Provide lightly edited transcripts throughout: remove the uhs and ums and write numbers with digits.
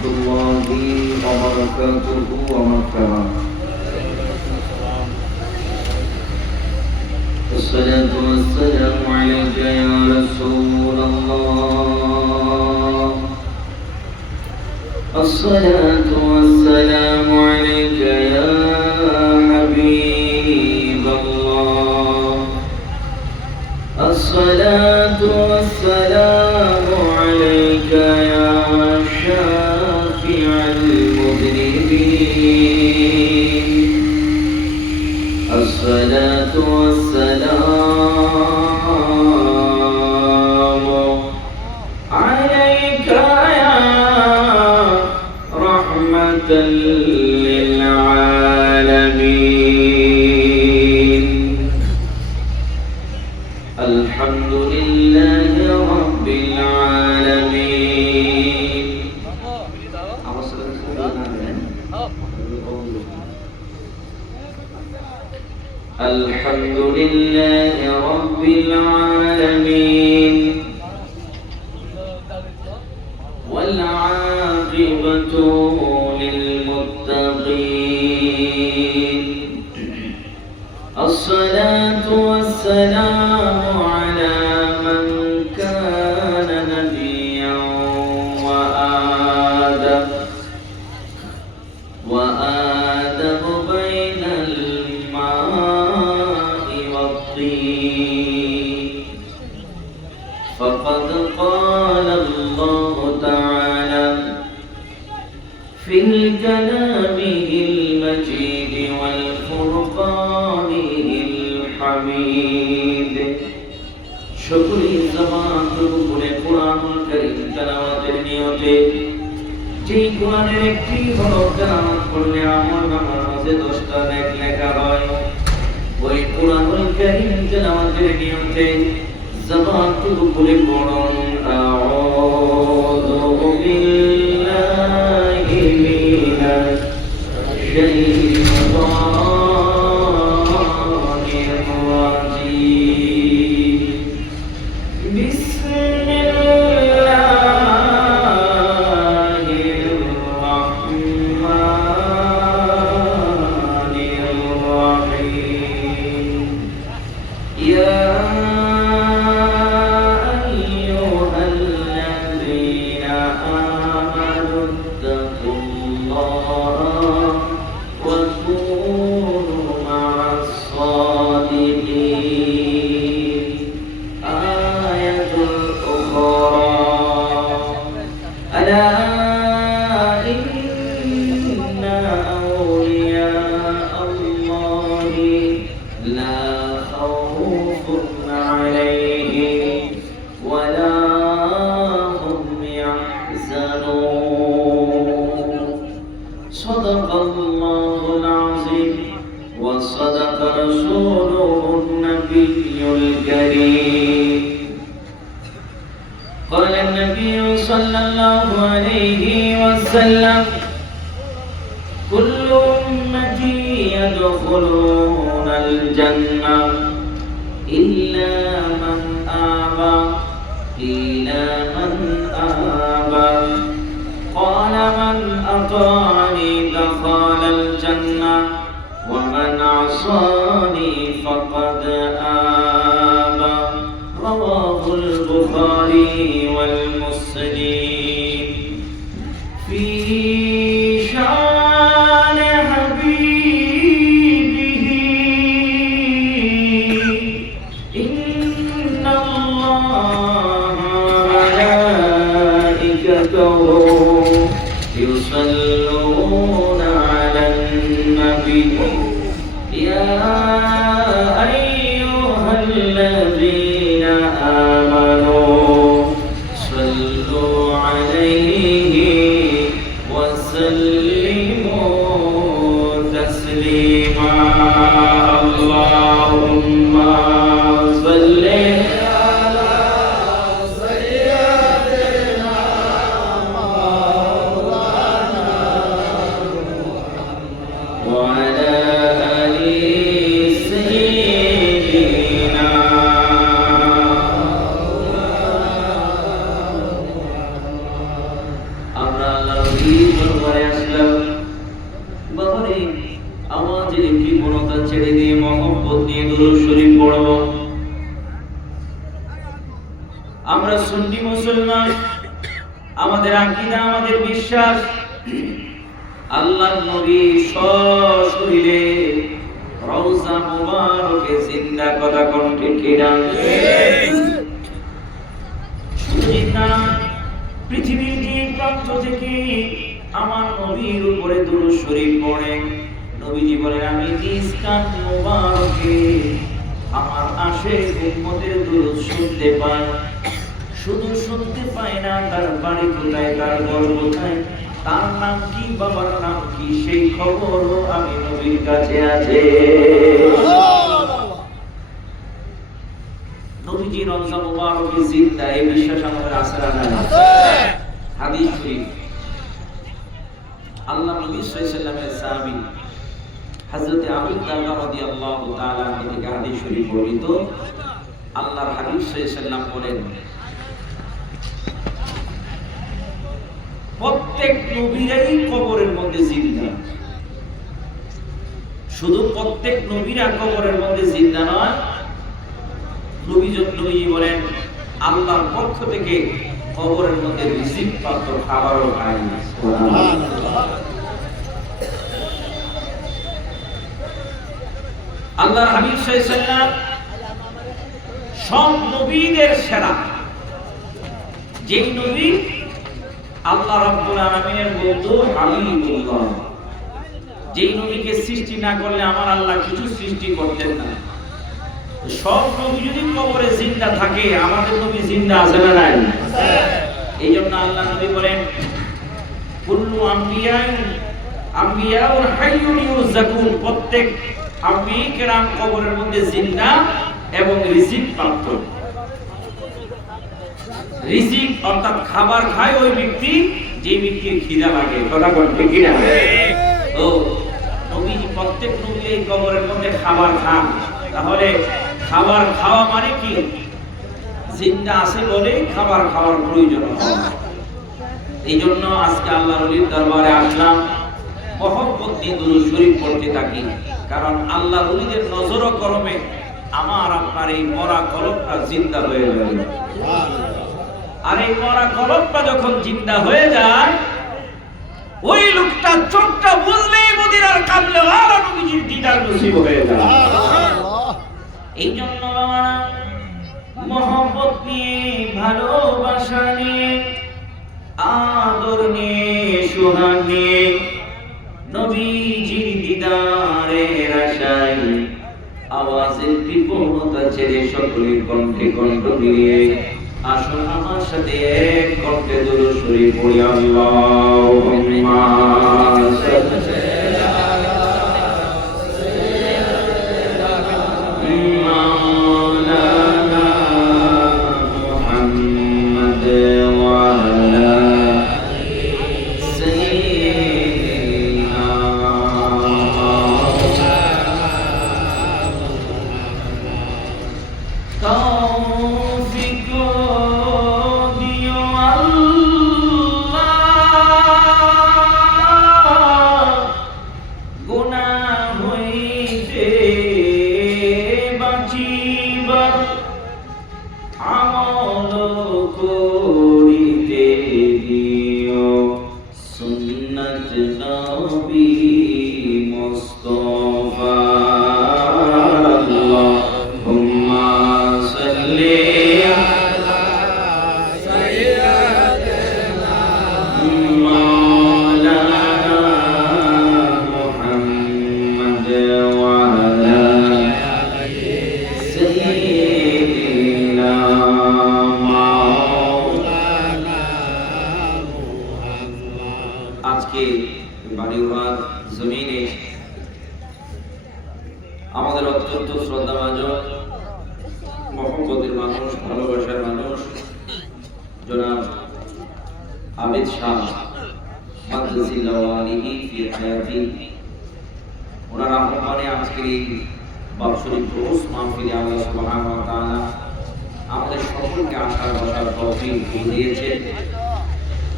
ورحمة الله وبركاته ومغفرة. الصلاة والسلام عليك يا رسول الله. الصلاة والسلام عليك يا حبيب الله. الصلاة والسلام عليك يا شافع المذنبين. الصلاة والسلام عليك يا رحمة للعالمين. الحمد لله رب العالمين. الحمد لله رب العالمين والعاقبة للمتقين. الصلاة والسلام على من كان نبيا وآدم بين الماء والطين. فقد قال الله تعالى في كلامه المجيد والفرقانه الحميد. شكري زمان করে কোরআনুল কারীম তেলাওয়াতের নিয়তে যেই কোরআনের একটি হরফ তেলাওয়াত করলে আমার মাঝে 10টা নেক লেখা হয়। ওই কোরআনুল কারীম তেলাওয়াতের নিয়তে জবান করে পড়ুন আউযু বিল্লাহি মিনাশ শাইতানির রাজীম। বিসমিল্লাহির রাহমানির রাহিম। ইয়া صدق الله العظيم وصدق رسوله النبي الكريم. قال النبي صلى الله عليه وسلم كل أمتي يدخلون الجنة إلا من آبى. قيل من آبى؟ قال من أطاعني دخل الجنة ومن عصاني فقد آبى. رواه البخاري والمسلم. في شان حبيبه إن الله وملائكته يصلون على النبي يا أيها الذين آمنوا صلوا عليه وسلموا تسليما. اللهم صل وعلى آل سيدنا আমরা আল্লাহর নবীর দরবারে আসলাম। বাবারে আমাদের কৃপণতা ছেড়ে দিয়ে মহব্বত নিয়ে দুরূদ শরীফ পড়ব। আমরা সুন্নি মুসলমান, আমাদের আকীদা, আমাদের বিশ্বাস আল্লাহর নবী সশরীরে রওজা মুবারকে জিন্দা, কথা কোন ঠিক কিনা? জিন্দা পৃথিবীর যে প্রান্ত থেকে আমার নবীর উপরে দুরূদ শরীফ পড়ে, নবীজি বলেন আমি নিজ কান মুবারকে আমার আশেক উম্মতের দুরূদ শুনতে পাই। শুধু শুনতে পাই না, তার বাড়ি কোথায়, তার ঘর কোথায়, তার নাম কি, বাবার নাম কি, সেই খবরও আমি নবীর কাছে আছে। নবীজি রওজা মুবারকে জিন্দা, এই বিশ্বাস আমাদের আছে না নাই? হাদিস শরীফ আল্লাহ নবী সাল্লাল্লাহু আলাইহি ওয়াসাল্লামের সাহাবী হযরত আবু দারদা রাদিয়াল্লাহু তাআলা থেকে হাদিস শরীফ বর্ণিত। আল্লাহর হাবিব সাল্লাল্লাহু আলাইহি ওয়াসাল্লাম বলেন, প্রত্যেক নবীরাই কবরের মধ্যে জিন্দা। শুধু প্রত্যেক নবীরা কবরের মধ্যে জিন্দা নয়, নবীজি বলেন আল্লাহর পক্ষ থেকে কবরের মধ্যে রিজিক প্রাপ্ত খাবারও খায় না। সুবহানাল্লাহ। আল্লাহর হাবিব সাল্লাল্লাহু আলাইহি ওয়াসাল্লাম সব নবীদের সেরা। যেই নবী আল্লাহ রাব্বুল আলামিনের বন্ধু হাবিবুল্লাহ, যেই নবীকে সৃষ্টি না করলে আমার আল্লাহ কিছু সৃষ্টি করতেন না। সব নবী যদি কবরে জিন্দা থাকে, আমাদের নবী জিন্দা আছে না নাই? এই জন্য আল্লাহ নবী বলেন কুল্লু আম্বিয়াউল হাইয়ুন ইউরযাকুন, প্রত্যেক আম্বিয়া কেরাম কবরের মধ্যে জিন্দা এবং রিজিক প্রাপ্ত। রিজিক অর্থাৎ খাবার খায় ওই ব্যক্তি যে ব্যক্তির খিদা লাগে, কথা বলতে কি না? তো নবী প্রত্যেক নবী এই কবরের মধ্যে খাবার খান। তাহলে খাবার খাওয়া মানে কি? জিন্দা আছে বলে খাবার খাওয়ার প্রয়োজন। এই জন্য আজকে আল্লাহর ওলির দরবারে আসলাম, মহব্বত নিয়ে দুরূদ শরীফ পড়তে থাকি। কারণ আল্লাহর ওলিদের নজর ও করমে আমার আপনার এই মরা কলবটা জিন্দা হয়ে যাবে। আর এই মরা কলবটা যখন জিন্দা হয়ে যায়, ওই লোকটা চোখটা বুঝলেই মদিনার কামলে আর নবীজির দিদার নসিব হয়ে যায়। এই জন্য বাবারা মহব্বত নিয়ে, ভালোবাসা নিয়ে, আদর নিয়ে, সোহাগ নিয়ে, নবীজির দিদারের আশায় আওয়াজের কৃপণতা ছেড়ে সকলের কণ্ঠে কণ্ঠ মিলিয়ে আসুন আমার সাথে এক কণ্ঠে দুরূদ শরীফ পড়ি। আল্লাহুম্মা সাল্লি আজকে বাড়িওয়ালার জমিনে আমাদের অত্যন্ত শ্রদ্ধাভাজন মহব্বতের মানুষ, ভালোবাসার মানুষ জনাব আমিদ শাহ মাদ্রাসাল্লাহু আলাইহি ফি হায়াতি, ওনার আহ্বানে আজকের এই বাৎসরিক দুরূদ মাহফিলে আল্লাহ সুবহানাহু ওয়া তাআলা আমাদের সকলকে আসার বসার তৌফিক দিয়েছেন।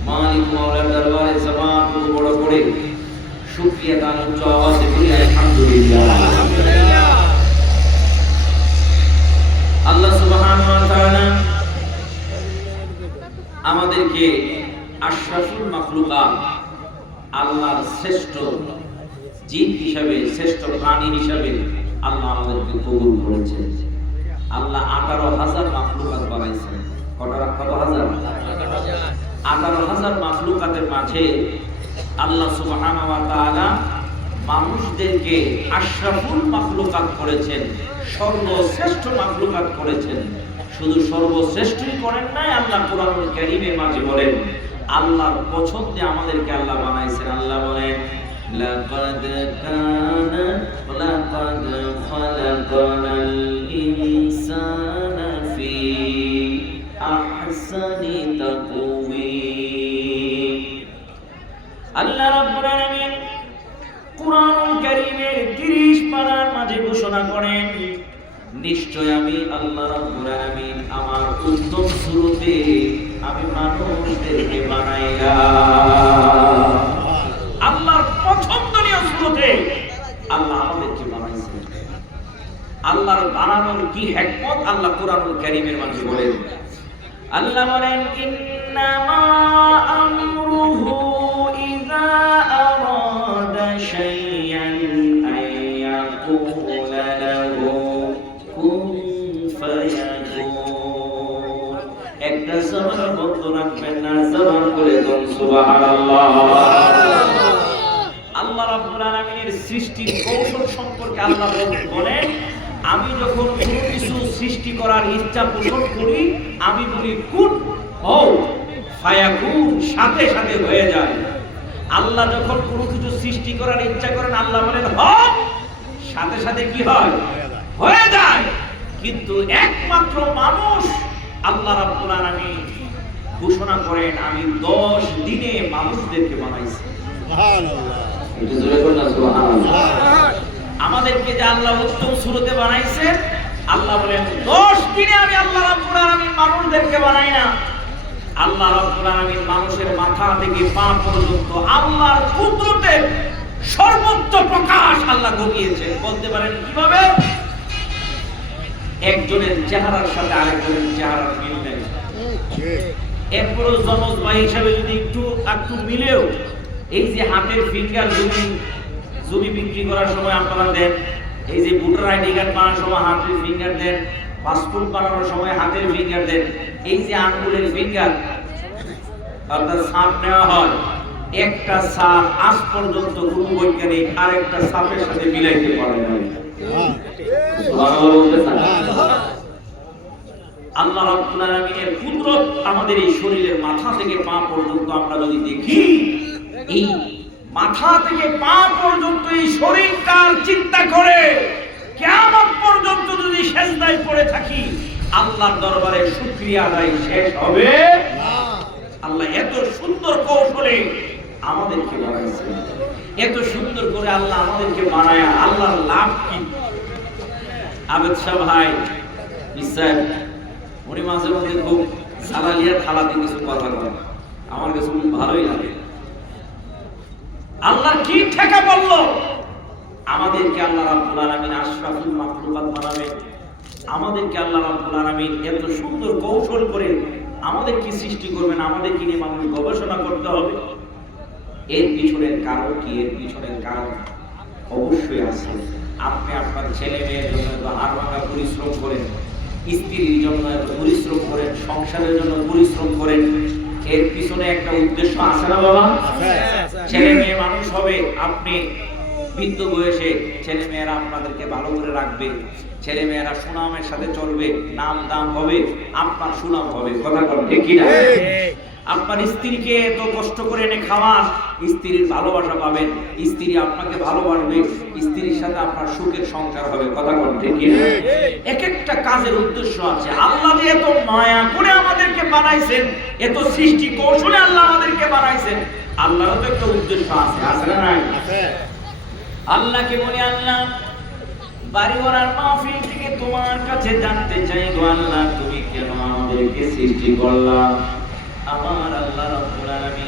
মালিক মাওলার দরবারে জবান বড় করে শুকরিয়া দান উচ্চ আওয়াজে বলি আলহামদুলিল্লাহ। আল্লাহ সুবহানাহু ওয়া তাআলা আমাদেরকে আশরাফুল মাখলুকাত, আল্লাহর শ্রেষ্ঠ জীব হিসাবে, শ্রেষ্ঠ প্রাণী হিসাবে আল্লাহ আমাদেরকে কবুল করেছেন। আল্লাহ 18,000 মাখলুকাত বানাইছেন। কত হাজার? 18,000 মাখলুকাতের মাঝে আল্লাহ সুবহানাহু ওয়া তাআলা মানুষদেরকে আশরাফুল মাখলুকাত করেছেন, সর্বশ্রেষ্ঠ মাখলুকাত করেছেন। শুধু সর্বশ্রেষ্ঠই করেন নাই, আল্লাহ কোরআনুল কারীমের মাঝে বলেন আল্লাহর পছন্দে আমাদেরকে আল্লাহ বানাইছেন। আল্লাহ বলেন লাকাদ কানা লাকাদ খালাকানাল ইনসানা ফি আহসানি তাকওয়িম। আল্লাহ রাব্বুল আলামিন কোরআনুল কারীমের 30 পারার মাঝে ঘোষণা করেন নিশ্চয় আমি আল্লাহ রাব্বুল আলামিন আমার উত্তম সুরতে আমি মানুষদেরকে বানাইলাম। আল্লাহর পছন্দনীয় সুরতে আল্লাহ আমাদেরকে বানাইছেন। আল্লাহর বানানোর কি হিকমত আল্লাহ কোরআনুল কারীমের মাঝে বলেন। আল্লাহ বলেন ইন্নামা আমরুহু ইযা আরাদা শাইআন আইয়াকুলা লাহু কুন ফায়াকুন। একটা জবান বন্ধ রাখবেন না, জবান করে বলুন সুবহানাল্লাহ। আল্লাহ রাব্বুল আলামিনের সৃষ্টির কৌশল সম্পর্কে আল্লাহ বলেন আমি যখন কোনো কিছু সৃষ্টি করার ইচ্ছা পোষণ করি আমি বলি কুন হও, ফায়াকুন, সাথে সাথে হয়ে যায়। আল্লাহ যখন কোনো কিছু সৃষ্টি করার ইচ্ছা করেন আল্লাহ বলেন হও, সাথে সাথে কি হয়? হয়ে যায়। কিন্তু একমাত্র মানুষ আল্লাহ রাব্বুল আলামিন ঘোষণা করেন আমি 10 দিনে মানুষদেরকে বানাইছি। সুবহানাল্লাহ। এটা জোরে বলুন না সুবহানাল্লাহ। আমাদেরকে যে আল্লাহ উত্তম সুরতে বানাইছেন, আল্লাহ বলেন 10 দিনে আমি আল্লাহ রাব্বুল আলামিন মানুষদেরকে বানাই না। আল্লাহ রাব্বুল আলামিন মানুষের মাথা থেকে পা পর্যন্ত আল্লাহর কুদরতের সর্বোচ্চ প্রকাশ আল্লাহ ঘটিয়েছেন। বলতে পারেন কিভাবে? একজনের চেহারার সাথে আরেকজনের চেহারার মিল নেই। এরপরও জমজ ভাই হিসাবে যদি একটু মিলেও, এই যে হাতের ফিঙ্গার জমি বিক্রি করার সময় আপনারা দেন, এই যে ভোটার আইডি কার্ড বানানোর সময় হাতের ফিঙ্গার দেন, পাসপোর্ট বানানোর সময় হাতের ফিঙ্গার দেন, এই যে আঙ্গুলের ফিঙ্গার অর্থাৎ ছাপ নেওয়া হয়, একটা ছাপ আজ পর্যন্ত কোনো বৈজ্ঞানিক আরেকটা ছাপের সাথে মিলাইতে পারে না। আল্লাহ রাব্বুল আলামিনের কুদরত আমাদের এই শরীরের মাথা থেকে পা পর্যন্ত আমরা যদি দেখি, এই মাথা থেকে পা পর্যন্ত এই শরীরটার চিন্তা করে কিয়ামত পর্যন্ত যদি সিজদায় পড়ে থাকি আল্লাহর দরবারে শুকরিয়া আদায় শেষ হবে না। আল্লাহ এত সুন্দর কৌশলে আমাদেরকে বানাইছেন, এত সুন্দর করে আল্লাহ আমাদেরকে বানায়া আল্লাহর লাভ কি? আবেদ শাহ ভাই ইসাব উনি মাঝে মধ্যে খুব সালালিয়া থালাতে কিছু কথা বলেন, আমার কাছে খুব ভালোই লাগে। আল্লাহ কি ঠেকা বলল আমাদেরকে আল্লাহ রাব্বুল আলামিন আশরাফুল মাখলুকাত বানাবে। আমাদেরকে আল্লাহ রাব্বুল আলামিন এত সুন্দর কৌশল করে আমাদের কি সৃষ্টি করবেন, আমাদের কি নিয়ে মানুষ গবেষণা করতে হবে। এর পিছনের কারণ কি? এর পিছনের কারণ অবশ্যই আছে। আপনি আপনার ছেলে মেয়ের জন্য এত হাড়ভাঙা পরিশ্রম করেন, স্ত্রীর জন্য এত পরিশ্রম করেন, সংসারের জন্য পরিশ্রম করেন, এর পিছনে একটা উদ্দেশ্য আছে না বাবা? ছেলে মেয়ে মানুষ হবে, আপনি বৃদ্ধ বয়সে ছেলে মেয়েরা আপনাদেরকে ভালো করে রাখবে, ছেলে মেয়েরা সুনামের সাথে চলবে, নাম দাম হবে, আপনার সুনাম হবে। কথা বলেন ঠিক কি না? আপনার স্ত্রীকে এত কষ্ট করে এনে খাওয়ান, স্ত্রীর ভালোবাসা পাবেন, স্ত্রী আপনাকে ভালোবাসবে, স্ত্রীর সাথে আপনার সুখের সংসার হবে। কথা বলেন ঠিক কি না? এক একটা কাজের উদ্দেশ্য আছে। আল্লাহ যে এত মায়া করে আমাদেরকে বানাইছেন, এত সৃষ্টি কৌশলে আল্লাহ আমাদেরকে বানাইছেন, আল্লাহর তো একটা উদ্দেশ্য আছে, আছে না নাই? আল্লাহকে বলি আল্লাহ বাড়িওয়ালার মাহফিল থেকে তোমার কাছে জানতে চাই গো আল্লাহ, তুমি কেন আমাদেরকে সৃষ্টি করলা? আমার আল্লাহ রাব্বুল আলামিন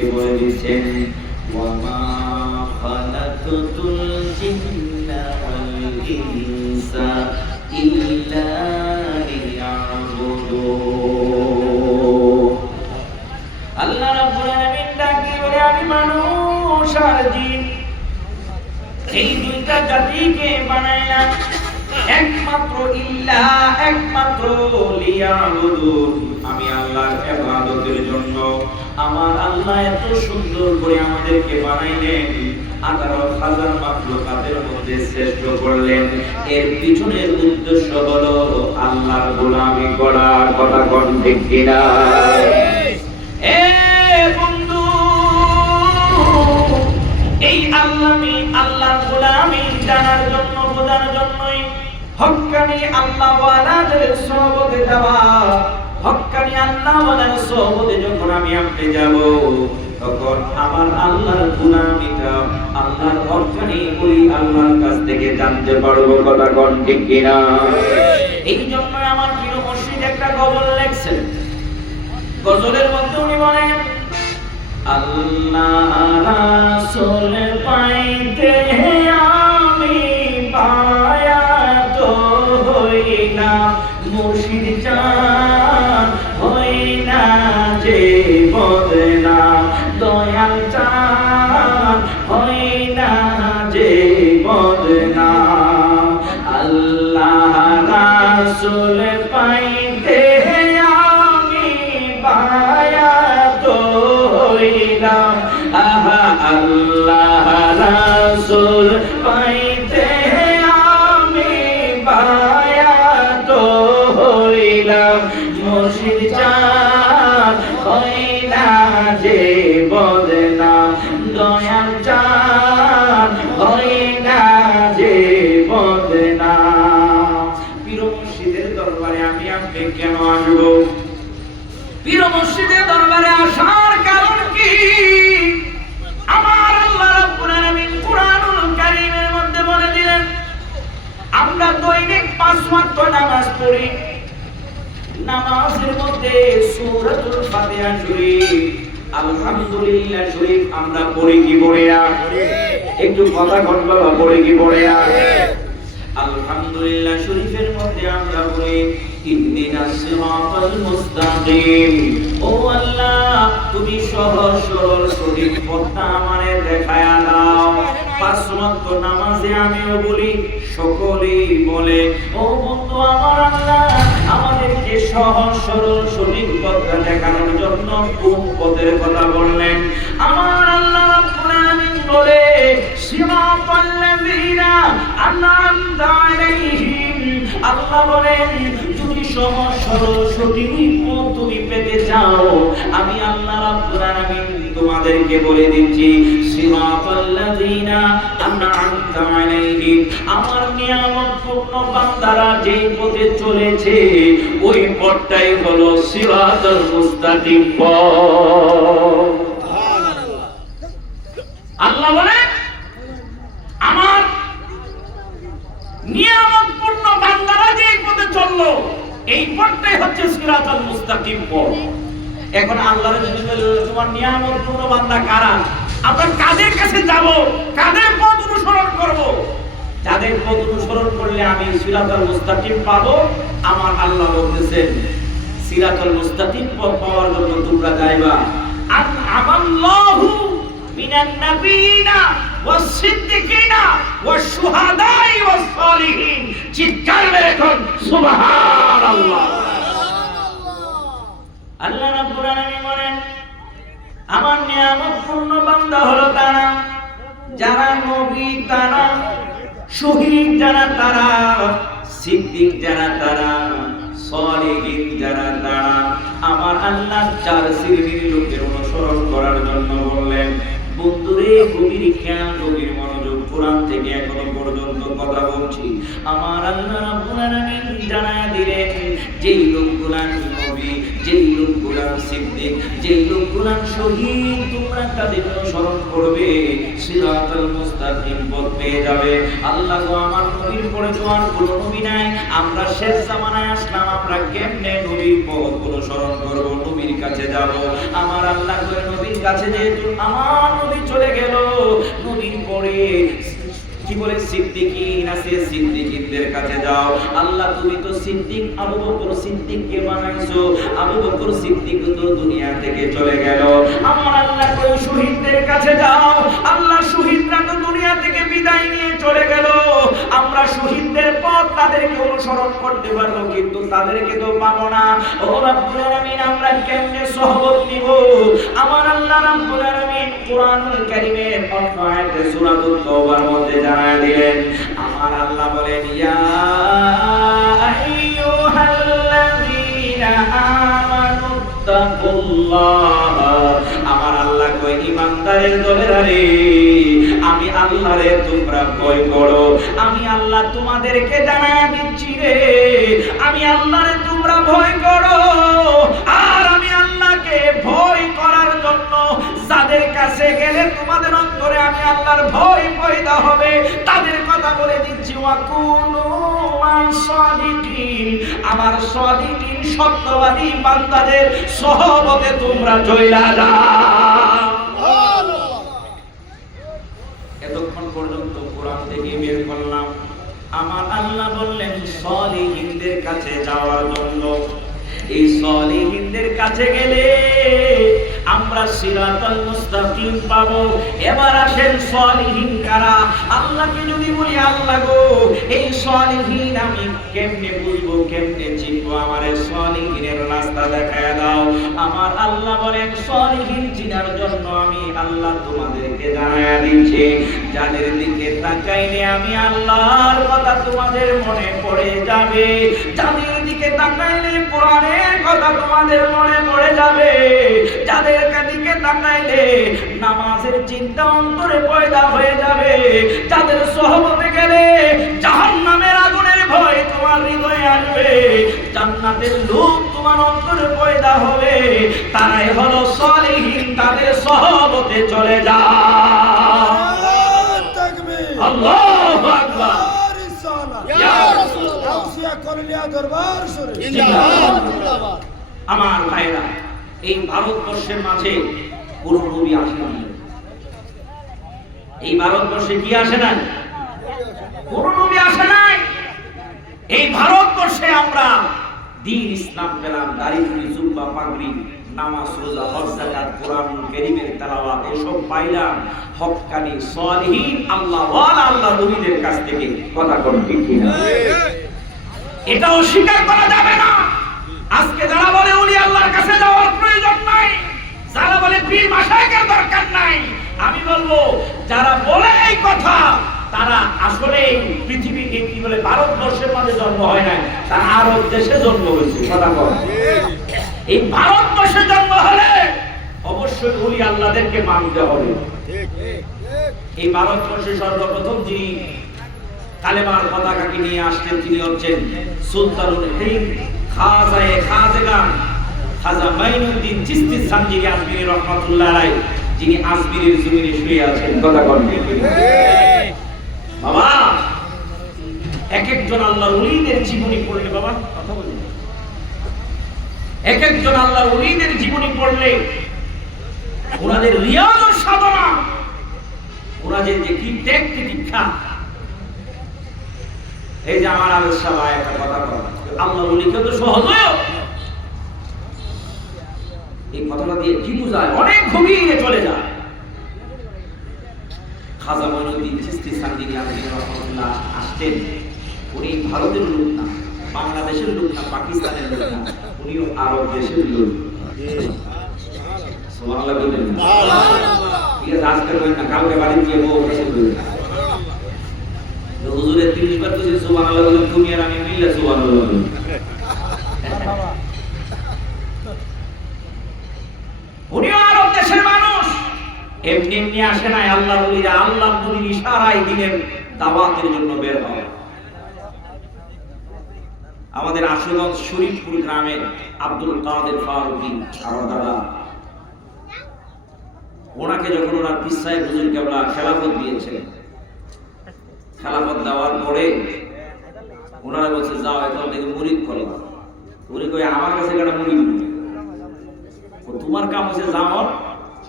আমাদেরকে বলে দিচ্ছেন ওয়ামা খালাকতুল জিন্না ওয়াল ইনসা ইল্লা লিয়াবুদুন। আল্লাহ রাব্বুল আলামিন ডাকি বলে আমি মানুষ আর জিন এই দুইটা জাতিকে বানাইলাম একমাত্র একমাত্র লিয়াবুদুন, আমি আল্লাহর ইবাদতের জন্য। আমার আল্লাহ এত সুন্দর করে আমাদেরকে বানাইলেন, 18,000 মাখলুকাতের মধ্যে শ্রেষ্ঠ করলেন। এর পিছনের উদ্দেশ্য হলো আল্লাহর গোলামি করার। কথা কোন ঠিক কিনা? বন্ধু, এই আল্লাহর গোলামি জানার জন্য, বোঝার জন্যই হক্কানি আল্লাহওয়ালাদের সোহবতে যাওয়া। হক্কানি আল্লাহওয়ালার সোহবতে যখন আমি আপনি যাব, তখন আমার আল্লাহর গোলামিটা, আল্লাহর হক্কানি ওই আল্লাহর কাছ থেকে জানতে পারবো। কথা কোন ঠিক কিনা? এই জন্য আমার প্রিয় মুর্শিদ একটা গজল লেখছেন। গজলের মধ্যে উনি বলেন আল্লাহ রাসূল পাইতে আমি বায়াত হইলাম, মুর্শিদ চান হইনা যে বদনাম, দয়াল চান হইনা যে বদনাম। আল্লাহ রাসূল পাইতে আল্লাহ রাসূল পাইতে আমি বায়াত হইলাম, মুর্শিদ চান হইনা যে বদনাম, দয়াল চান হইনা যে বদনাম। পীর মুর্শিদের দরবারে আমি আপনি কেন আসবো? পীর মুর্শিদের দরবারে আসার কারণ কি? আমার আল্লাহ রাব্বুল আলামিন কুরআনুল কারীমের মধ্যে বলে দিলেন, আমরা দৈনিক 5 ওয়াক্ত নামাজ পড়ি। নামাজের মধ্যে সূরাতুল ফাতিহা শরীফ, আলহামদুলিল্লাহ শরীফ আমরা পড়ি কি পড়ি না? একটু কথা বলবা, পড়ি কি পড়ি না? আলহামদুলিল্লাহ শরীফের মধ্যে আমরা পড়ি ইহদিনাস সিরাতাল মুস্তাকিম। ও আল্লাহ, তুমি সহজ সরল সঠিক পথটা আমারে দেখায়া দাও। 5 ওয়াক্ত নামাজে আমিও বলি, সকলেই বলে। ও বন্ধু আমার আল্লাহ আমাদেরকে সহজ সরল সঠিক পথটা দেখানোর জন্য কোন পথের কথা বললেন? আমার আল্লাহ রাব্বুল আলামিন বলে সিরাতাল লাযিনা আনআমতা আলাইহিম। আল্লাহ বলেন যদি সহজ সরল সঠিক পথ তুমি পেতে চাও, আমি আল্লাহ রাব্বুল আলামিন তোমাদেরকে বলে দিচ্ছি সিরাতাল লাযিনা আনআমতা আলাইহিম। আমার নিয়ামতপূর্ণ বান্দারা যেই পথে চলেছে ওই পথটাই হলো সিরাতাল মুস্তাকিম পথ। আল্লাহ বলেন আমার নিয়ামতপূর্ণ বান্দারা যেই পথে চললো এই পথটাই হচ্ছে সিরাতাল মুস্তাকিম পথ। এখন আল্লাহর যদি বলে তোমার নিয়ামতপূর্ণ বান্দা কারা, আমরা কাদের কাছে যাব, কাদের পথ অনুসরণ করব? যাদের পথ অনুসরণ করলে আমি সিরাতাল মুস্তাকিম পাবো। আমার আল্লাহ বলতেছেন সিরাতাল মুস্তাকিম পথ পাওয়ার জন্য তোমরা যাইবা আমাল্লাহু মিনান নাবিয়িনা ওয়াস সিদ্দিকিনা ওয়াস শুহাদাই ওয়াস সালিহিন। চিৎকার মেরে কোন সুবহানাল্লাহ। আল্লাহ রাব্বুল আলামিন বলেন আমার নিয়ামতপূর্ণ বান্দা হলো তারা যারা নবী, তারা শহীদ, যারা তারা সিদ্দিক, যারা তারা সালিহিন, যারা তারা। আমার আল্লাহ 4 শ্রেণীর লোকের অনুসরণ করার জন্য বললেন। বন্ধুরে গভীর খেয়াল, গভীর মনোযোগ, কোরআন থেকে এখনো পর্যন্ত কথা বলছি। আমার আল্লাহ রাব্বুল আলামিন জানায়া দিলেন যেই লোকগুলা নবী, যেই লোকগুলা সিদ্দিক, যেই লোকগুলা শহীদ, তোমরা তাদের অনুসরণ করবে সিরাতাল মুস্তাকিম পথ পেয়ে যাবে। আল্লাহ গো আমার নবীর পরে তো আর কোনো নবী নাই, আমরা শেষ জামানায় আসলাম, আমরা কেমনে নবীর পথ অনুসরণ করব, নবীর কাছে যাব? আমার আল্লাহ করে নবীর কাছে যেহেতু আমার নবী চলে গেল, নবীর পরে কি বলে সিদ্দিকিন আছে, সিদ্দিকিনদের কাছে যাও। আল্লাহ তুমি তো সিদ্দিক আবু বকর সিদ্দিককে বানাইছো, আবু বকর সিদ্দিক তো দুনিয়া থেকে চলে গেল। আমার আল্লাহ কই শহীদদের কাছে যাও। আল্লাহ শহীদরা তো দুনিয়া থেকে বিদায় নিয়ে চলে গেল, আমরা শহীদদের পথ তাদেরকে অনুসরণ করতে পারবো, কিন্তু তাদেরকে তো পাবো না। ও রব্বুল আলামিন, আমরা কেমনে সহবত নিব? আমার আল্লাহ রব্বুল আলামিন কুরআনুল কারীমের অন্য আয়াতে সূরাতুত তাওবার মধ্যে জানায় দিলেন। আমার আল্লাহ বলেন, ইয়া আইয়ুহাল্লাযীনা আমানু তাকুল্লাহ। আমার আল্লাহ কই ঈমানদারের দলেরা রে, আমি আল্লাহরে তোমরা ভয় করো। আমি আল্লাহ তোমাদেরকে জানায়া দিচ্ছি রে, আমি আল্লাহরে তোমরা ভয় করো। আর আমি আল্লাহকে ভয় করার জন্য যাদের কাছে গেলে তোমাদের অন্তরে আমি আল্লাহর ভয় পয়দা হবে, তাদের কথা বলে দিচ্ছি, ওয়াকুনু মা'as-সাদিকিন। আমার সাদিকিন সত্যবাদী বান্দাদের সহবতে তোমরা চইলা যাও। এতক্ষণ পর্যন্ত কোরআন থেকে বের করলাম। আমার আল্লাহ বললেন সালিহিনদের কাছে যাওয়ার জন্য। এই সালিহিনদের কাছে গেলে আমরা সিরাতাল মুস্তাকিম পাবো। এবার আসেন সালিহিন কারা? আল্লাহকে যদি বলি, আল্লাহ গো এই সালিহিন আমি কেমনে বুঝবো, কেমনে চিনবো? আমার সালিহিনের রাস্তা দেখায় দাও। আমার আল্লাহ বলেন সালিহিন চিনার জন্য আমি আল্লাহ তোমাদেরকে জানায়া দিচ্ছি। যাদের দিকে তাকাইলে আমি আল্লাহর কথা তোমাদের মনে পড়ে যাবে, যাদের দিকে তাকাইলে কোরআনের কথা তোমাদের মনে পড়ে যাবে, যাদের দিকে তাকাইলে নামাজের চিন্তা অন্তরে পয়দা হয়ে যাবে, যাদের সহবতে গেলে জাহান্নামের আগুনের ভয় তোমার হৃদয়ে আসবে, জান্নাতের লোভ তোমার অন্তরে পয়দা হবে, তারাই হলো সালিহিন। তাদের সহবতে চলে যাও। আল্লাহু আকবার। ইয়া রাসূলুল্লাহ। আমার ভাইরা, এই ভারতবর্ষের মাঝে কোন নবী আসে নাই। এই ভারতবর্ষে কি আসে নাই? কোন নবী আসে নাই। এই ভারতবর্ষে আমরা দ্বীন ইসলাম পেলাম, দাড়ি টুপি জুব্বা পাগড়ি, নামাজ রোজা হজ যাকাত কোরআনুল কারীমের তেলাওয়াত এসব পাইলাম হক্কানি সালিহিন আল্লাহ ওয়ালা আল্লাহ নবীদের কাছ থেকে। কথা কোন ঠিক কিনা? এটা অস্বীকার করা যাবে না। আজকে যারা বলে ওলি আল্লাহর কাছে যাওয়ার প্রয়োজন নাই, যারা বলে পীর মাশায়েখের দরকার নাই, আমি বলবো যারা বলে এই কথা তারা আসলে পৃথিবীকে কি বলে ভারতবর্ষের মাঝে জন্ম হয় নাই, তারা আরব দেশে জন্ম হয়েছে। কথা বল। এই ভারতবর্ষে জন্ম হলে অবশ্যই ওলি আল্লাহদেরকে মানতে হবে। এই ভারতবর্ষে সর্বপ্রথম যিনি কালেমার পতাকাকে নিয়ে আসছেন তিনি হচ্ছেন সুলতানুল হিন্দ খাজায়ে খাজগান খাজা মাইনুদ্দিন চিশতি সানজিরি আজমিরি রাহমাতুল্লাহ আলাইহি, যিনি আজমিরের জমিনে শুয়ে আছেন। কথা বলেন বাবা, এক একজন আল্লাহর ওলিদের জীবনী পড়লে বাবা, কথা বলেন, এক একজন আল্লাহর ওলিদের জীবনী পড়লে ওনাদের রিয়াজত সাধনা, ওনাদের যে কি ত্যাগ দীক্ষা। এই যে আমার আলের সবাই একটা কথা বলা, আল্লাহর ওলিকে তো সহজ হয়। এই কথাটা দিয়ে কি বোঝায়? অনেক গভীরে চলে যায়। খাজা মাইনুদ্দিন চিশতি সানজিরি আজমিরি রাহমাতুল্লাহ আসতেন। উনি ভারতের লোক না, বাংলাদেশের লোক না, পাকিস্তানের লোক না, উনিও আরব দেশের লোক। সুবহানাল্লাহ বলেন। সুবহানাল্লাহ। ঠিক আছে, আজকে নয় না, কালকে বাড়ি গিয়ে বউ কাছে বলবেন হুজুরের 30 বার তো সুবহানাল্লাহ বলেন, তুমি আর আমি মিলে সুবহানাল্লাহ বলেন। উনিও আরব দেশের মানুষ, এমনি এমনি আসে নাই। আল্লাহর ওলিরা আল্লাহর নবীর ইশারায় দিনের দাওয়াতের জন্য বের হয়। আমাদের আশুগঞ্জ শরীফপুর গ্রামে আব্দুল কাদের ফারুকী আমার দাদা, ওনাকে যখন ওনার পীর সাহেব হুজুর কেবলা খেলাফত দিয়েছেন, খেলাফত দেওয়ার পরে ওনারা বলছে যাও এখন থেকে মুরিদ করবা। উনি কই আমার কাছে একটা মুরিদ, তোমার কাম হচ্ছে যাও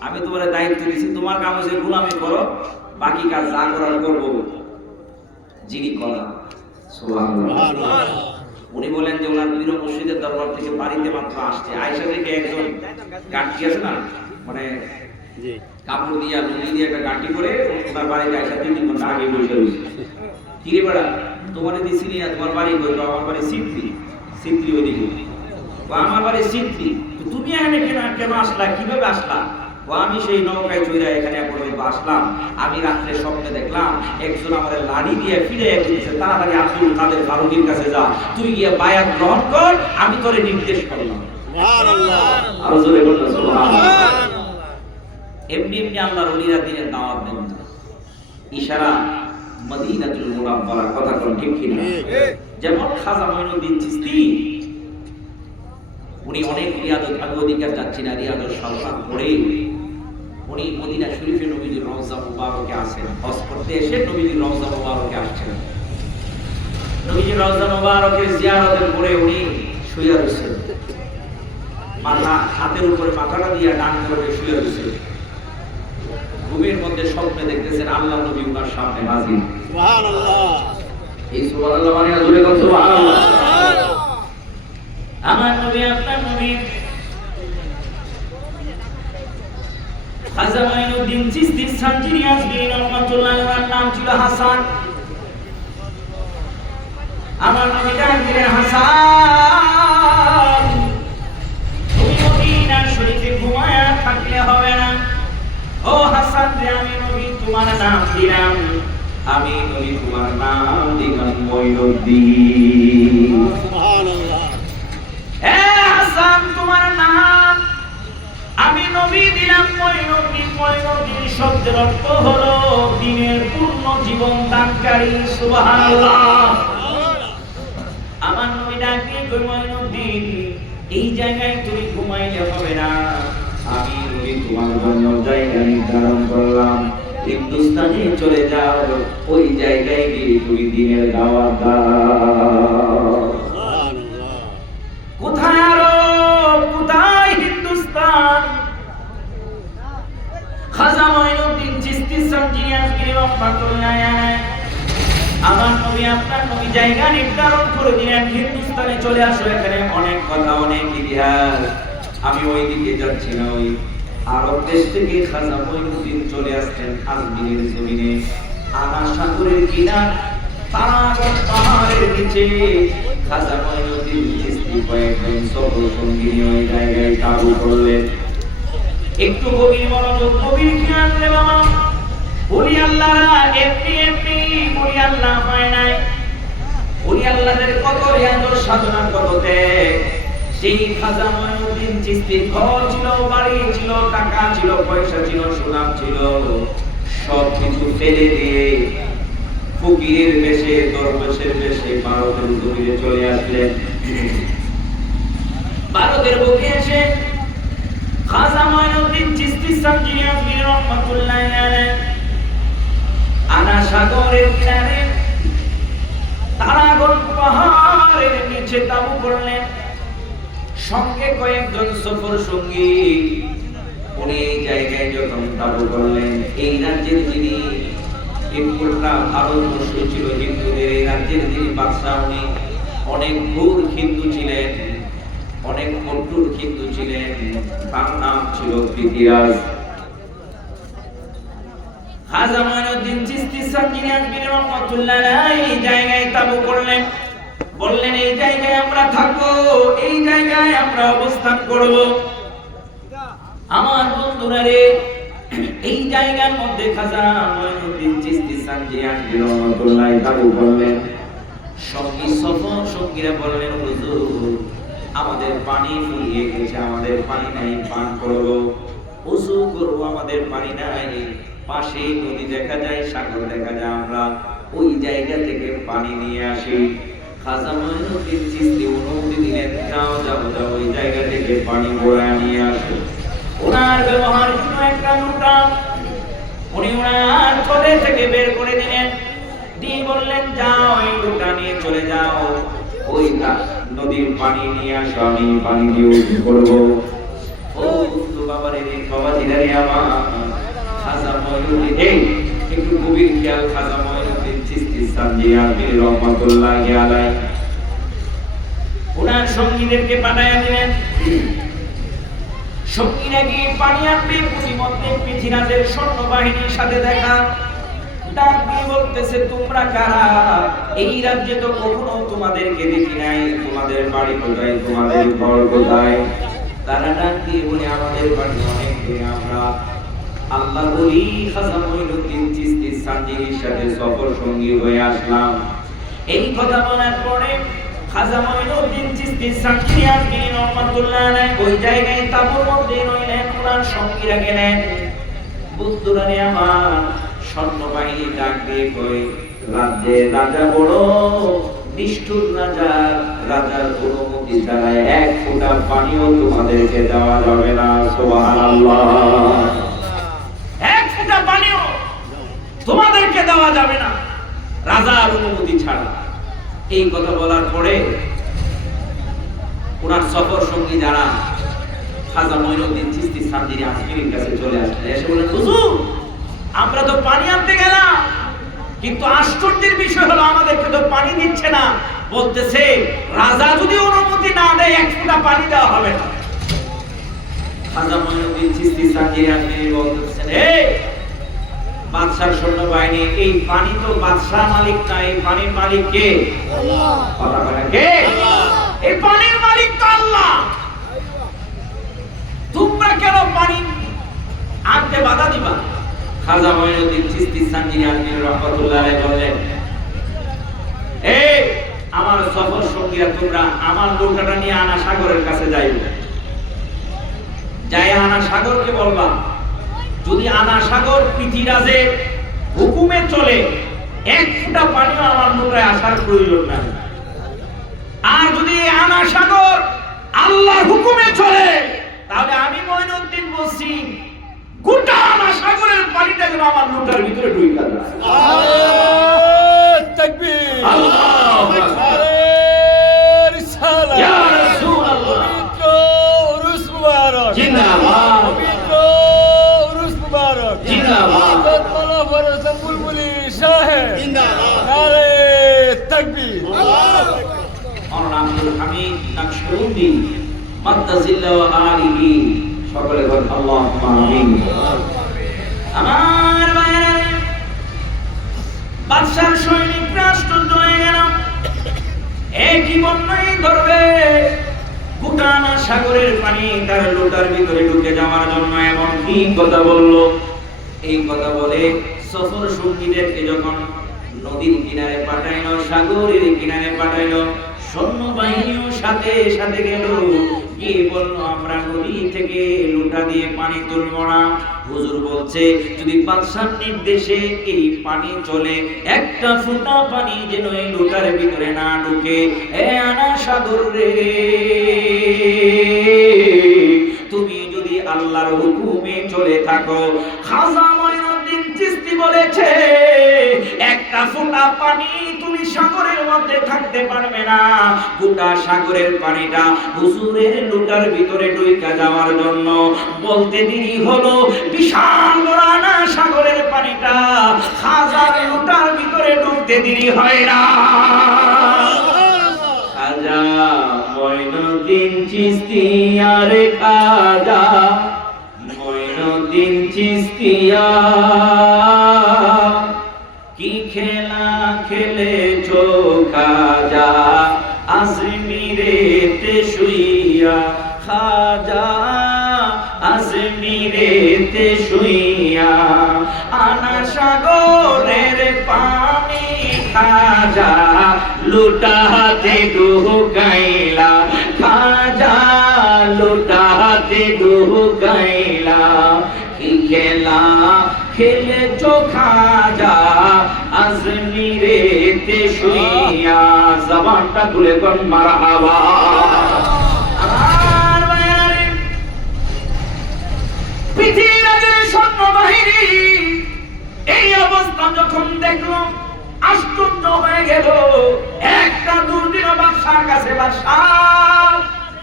আমি তোমার দায়িত্ব দিয়েছি, তোমার কাম হচ্ছে গোলামি করো, বাকি কাজ যা করার করবো। যিনি করা সুবহানাল্লাহ। উনি বলেন যে ওনার পীর মুর্শিদের দরবার থেকে বাড়িতে মাত্র আসছে, আয়েশা থেকে একজন গাঁটি আছে না, মানে কাপড় দিয়া লুঙ্গি দিয়ে একটা গাঁটি করে ওনার বাড়িতে আয়েশা 3 ঘন্টা আগে বসে রয়েছে। কি রে বেড়া, তোমার দিছি না, তোমার বাড়ি কই? আমার বাড়ি সিদ্ধি। সিদ্ধি ওইদিকে। আমার বাড়ি সিদ্ধি। তুমি এখানে কেন আসলা, কিভাবে আসলা? আমি সেই নৌকায় চড়ে এখানে পর্যন্ত আসলাম। আমি রাত্রে স্বপ্নে দেখলাম একজন আমাদের লাঠি দিয়ে ফিরে দিয়েছে, তাড়াতাড়ি আব্দুল কাদের ফারুকীর কাছে যা, তুই গিয়ে বায়াত গ্রহণ কর, আমি তোরে নির্দেশ করলাম। সুবহানাল্লাহ। আর জোরে বলুন সুবহানাল্লাহ। এমনি এমনি আল্লাহর ওলিরা দিনের দাওয়াত দেন না, ইশারা মদিনাতুল মুনাওয়ারা, কথা কোন ঠিক কি না? যেমন খাজা মঈনুদ্দিন চিশতি, উনি অনেক রিয়াদত, আমি ওদিকে যাচ্ছি না, রিয়াদত সালসাত পড়ে উনি মদিনা শরীফে নবীজির রওজা মুবারকে আসেন। হজ করতে এসে নবীজির রওজা মুবারকে আসছেন। নবীজির রওজা মুবারকের জিয়ারতের পরে উনি শুয়ে রয়েছেন, মাথা হাতের উপরে মাথাটা দিয়ে ডান করে শুয়ে রয়েছেন। ঘুমের মধ্যে স্বপ্নে দেখতেছেন আল্লাহ নবী ওনার সামনে হাজির। সুবহানাল্লাহ। এই সুবহানাল্লাহ মানে জোরে বলুন সুবহানাল্লাহ। আমার নবী আপনার নবী খাজা মঈনুদ্দিন চিশতি সানজিরি আজমিরি রাহমাতুল্লাহ আলাইহির নাম ছিল হাসান। আমার নবী ডাক দিলেন, হাসান তুমি মদিনা শরীফে ঘুমায়া থাকলে হবে না। ও হাসান রে, আমি নবী তোমার নাম দিলাম, আমি নবী তোমার নাম দিলাম মঈনুদ্দিন। সুবহানাল্লাহ। এ হাসান, তোমার নাম আমি নবী দিলাম মঈনুদ্দিন। মঈনুদ্দিন শব্দের অর্থ হলো দ্বীনের পূর্ণ জীবন দানকারী। সুবহানাল্লাহ। আমার নবী ডাক দিয়ে কই, মঈনুদ্দিন এই জায়গায় তুমি ঘুমাইলে হবে না, আমি নবী তোমার জন্য জায়গা নির্ধারণ করলাম, হিন্দুস্তানে চলে যাও, ওই জায়গায় গিয়ে তুমি দ্বীনের দাওয়াত দাও। কোথায় আরব, কোথায় হিন্দুস্তান? খাজা মঈনুদ্দিন চিশতি সানজিরি আজমিরি রাহমাতুল্লাহ আলাইহি আমার নবী আপনার নবী জায়গা নির্ধারণ করে দিলেন, হিন্দুস্তানে চলে আসো, এখানে অনেক কথা, অনেক ইতিহাস। আমি ওই দিকে যাচ্ছি না, ওই আরব দেশ থেকে খাজা মঈনুদ্দিন চলে আসছেন আজমিরের জমিনে। আনা সাগরের কিনার তারাগণ পাহাড়ের নিচে খাজা মঈনুদ্দিন চিশতি কয়েকজন সফর সঙ্গী ওই জায়গায় কাবু করলেন। একটু গভীর মনোযোগ, গভীর খেয়াল রে বাবা। ওলি আল্লাহ এমনি এমনি ওলি আল্লাহ হয় নাই। ওলি আল্লাহদের কত রিয়াজত সাধনা, কত ত্যাগ। সেই খাজা মঈনুদ্দিন চিশতির ঘর ছিল, বাড়ি ছিল, টাকা ছিল, পয়সা ছিল, সুনাম ছিল, সব কিছু ফেলে দিয়ে ফকিরের বেশে, দরবেশের বেশে ভারতের জমিনে চলে আসলেন। ভারতের বুকে এসে খাজা মঈনুদ্দিন চিশতি সানজিরি আজমিরি রাহমাতুল্লাহ আলাইহি আনা সাগরের কিনারে তারাগণ পাহাড়ের নিচে তাবু করলেন, সঙ্গে কয়েকজন সফর সঙ্গী। উনি এই জায়গায় যখন তাবু করলেন, এই রাজ্যের যিনি পুরোটা ভারতবর্ষ ছিল হিন্দুদের, এই রাজ্যের যিনি বাদশাহ, উনি অনেক ঘোর হিন্দু ছিলেন, অনেক কঠোর হিন্দু ছিলেন, তার নাম ছিল পৃথ্বীরাজ। খাজা মঈনুদ্দিন চিশতি সানজিরি আজমিরি রাহমাতুল্লাহ আলাইহি এই জায়গায় তাবু করলেন, বললেন এই জায়গায় আমরা থাকবো, এই জায়গায় আমরা অবস্থান করব। আমার বন্ধুরা রে, এই জায়গার মধ্যে খাজা মঈনুদ্দিন চিশতি সানজিরি আজমিরি রাহমাতুল্লাহ তাবু করলেন। সঙ্গী সফর সঙ্গীরা বললেন, হুজুর আমাদের পানি ফুরিয়ে গেছে, আমাদের পানি নাই, পান করব, ওযু করব, আমাদের পানি নাই। পাশে নদী দেখা যায়, সাগর দেখা যায়, আমরা ওই জায়গা থেকে পানি নিয়ে আসি। খাজা মঈনুদ্দিন চিশতি অনুমতি দিলেন, যাও যাও যাও, ওই জায়গা থেকে পানি বয়ে নিয়ে আসো। ওনার ব্যবহার ছিল একটা লোটা, উনি ওনার কোলে থেকে বের করে দিলেন, দিয়ে বললেন, যাও এই লোটা নিয়ে চলে যাও, ওই নদীর পানি নিয়ে আসো, আমি পানি দিয়ে উজু করবো। ও বাবারে রে বাবাজিরা রে আমার খাজা মঈনুদ্দিন এই একটু গভীর খেয়াল খাজা মঈনুদ্দিন চিশতি সানজিয়ানি রহমাতুল্লাহি আলাইহি ওনার সঙ্গীদেরকে পাঠায়া দিলেন সঙ্গীরা গিয়ে পানি আনবে প্রতিমধ্যে পৃথিবীর সৈন্য বাহিনীর সাথে দেখা ডাক দিয়ে বলতেছে তোমরা কারা এই রাজ্যে তো কখনো তোমাদেরকে দেখি নাই তোমাদের বাড়ি কোথায় তোমাদের ঘর কোথায় তারা ডাক দিয়ে বলে আমাদের বাড়ি অনেক দূরে আমরা আল্লাহ বলি খাজা মঈনুদ্দিন চিশতি সানজির সাথে সফর সঙ্গী হয়ে আসলাম এই কথা বলার পরে খাজা মঈনুদ্দিন চিশতি সানজিয়ানি রহমাতুল্লাহ আলাইহি ওই জায়গায় তাঁবুর মধ্যে রইলেন ওনার সঙ্গীরা গেলেন বন্ধুরা রে আমার সৈন্যবাহিনী ডাক দিয়ে কই রাজ্যে রাজা বড় নিষ্ঠুর রাজার অনুমতি ছাড়া এক ফোঁটা পানিও তোমাদেরকে দেওয়া যাবে না সুবহানাল্লাহ এক ফোঁটা পানিও তোমাদেরকে দেওয়া যাবে না রাজার অনুমতি ছাড়া এই কথা বলার পরে ওনার সফর সঙ্গী যারা খাজা মঈনুদ্দিন চিশতি সানজির আজমিরের কাছে চলে আসলেন এসে বলেন হুজুর আমরা তো পানি আনতে গেলাম কিন্তু আশ্চর্যের বিষয় হলো আমাদেরকে তো পানি দিচ্ছে না বলতেছে রাজা যদি অনুমতি না দেয় এক ফোঁটা পানি দেওয়া হবে না খাজা মঈনুদ্দিন চিশতি সানজির আজমির বলতেছেন এই বাদশার সৈন্যবাহিনী এই পানি তো বাদশাহ মালিক না এই পানির মালিক কে আল্লাহ কথা বলেন কে আল্লাহ এই পানির মালিক তো আল্লাহ তোমরা কেন পানি আনতে বাধা দিবা খাজা মঈনুদ্দিন চিশতি সানজির আজমির রহমাতুল্লাহ আলাইহি বললেন এই আমার সফর সঙ্গীরা তোমরা আমার নৌকাটা নিয়ে আনা সাগরের কাছে যাইবে যাই আনা সাগরকে বলবা যদি আনা সাগর পৃথিবীরাজের হুকুমে চলে এক ফোঁটা পানিও আমার নৌকায় আসার প্রয়োজন নাই আর যদি আনা সাগর আল্লাহর হুকুমে চলে তাহলে আমি মঈনুদ্দিন বলছি গোটা আনা সাগরের পানিটা যেন আমার নৌকার ভিতরে ঢুকে যায় আল্লাহু তাকবীর আল্লাহু আকবার রিসালাত ইয়া রাসূলুল্লাহ উরুস মুবারক জিন্দাবাদ জিন্দাবাদ মালা ফরসান বুলবুলি শাহে জিন্দাবাদ নারে তাকবীর আল্লাহু আকবার আব্দুল হামিদ নকশবন্দি মাদ্দাজিল্লাহ ওয়া আলিহি সকলে বলেন আল্লাহুম্মা আমিন আমার ভাইরা বাদশার সৈনিকরা আশ্চর্য হয়ে গেল একই বন্যায় ধরবে গোটানা সাগরের পানি তার লোটার ভিতরে ঢুকে যাওয়ার জন্য এমন কি কথা বলল এই কথা বলে সফর সঙ্গীদেরকে যখন নদীর কিনারে পাঠাইলো সাগরের কিনারে পাঠাইলো সৈন্যবাহিনীও সাথে সাথে গেল গিয়ে বলল আমরা নদী থেকে লোটা দিয়ে পানি তুলব না হুজুর বলছে যদি বাদশার নির্দেশে এই পানি চলে একটা ফোঁটা পানি যেন এই লোটার ভিতরে না ঢুকে এ আনা সাগর রে তুমি যদি আল্লাহর হুকুমে চলে থাকো খাজা মঈনুদ্দিন চিশতি বলেছে একটা ফোঁটা পানি তুমি সাগরের মধ্যে থাকতে পারবে না গোটা সাগরের পানিটা হুজুরের লোটার ভিতরে ঢুকে যাওয়ার জন্য বলতে দেরি হলো বিশাল বড়ানা সাগরের পানিটা খাজার লোটার ভিতরে ঢুকতে দেরি হয় না খাজা মঈনুদ্দিন চিশতি আরে খাজা মঈনুদ্দিন চিশতিয়া কি খেলা খেলেছো খাজা আজমিরেতে শুইয়া খাজা আজমিরেতে শুইয়া আনা সাগরের পানি খাজা লুটাতে ঢুকাইলা খাজা লুটাতে ঢুকাইলা কি খেলা খেলেছো খাজা আজমিরেতে শুইয়া জবানটা খুলে কোন মারহাবা আমার ভাইরা পৃথিবীর সৈন্যবাহিনী এই অবস্থা যখন দেখলো আশ্চর্য হয়ে গেল একটা দুর্দিন বাদশার কাছে বাদশা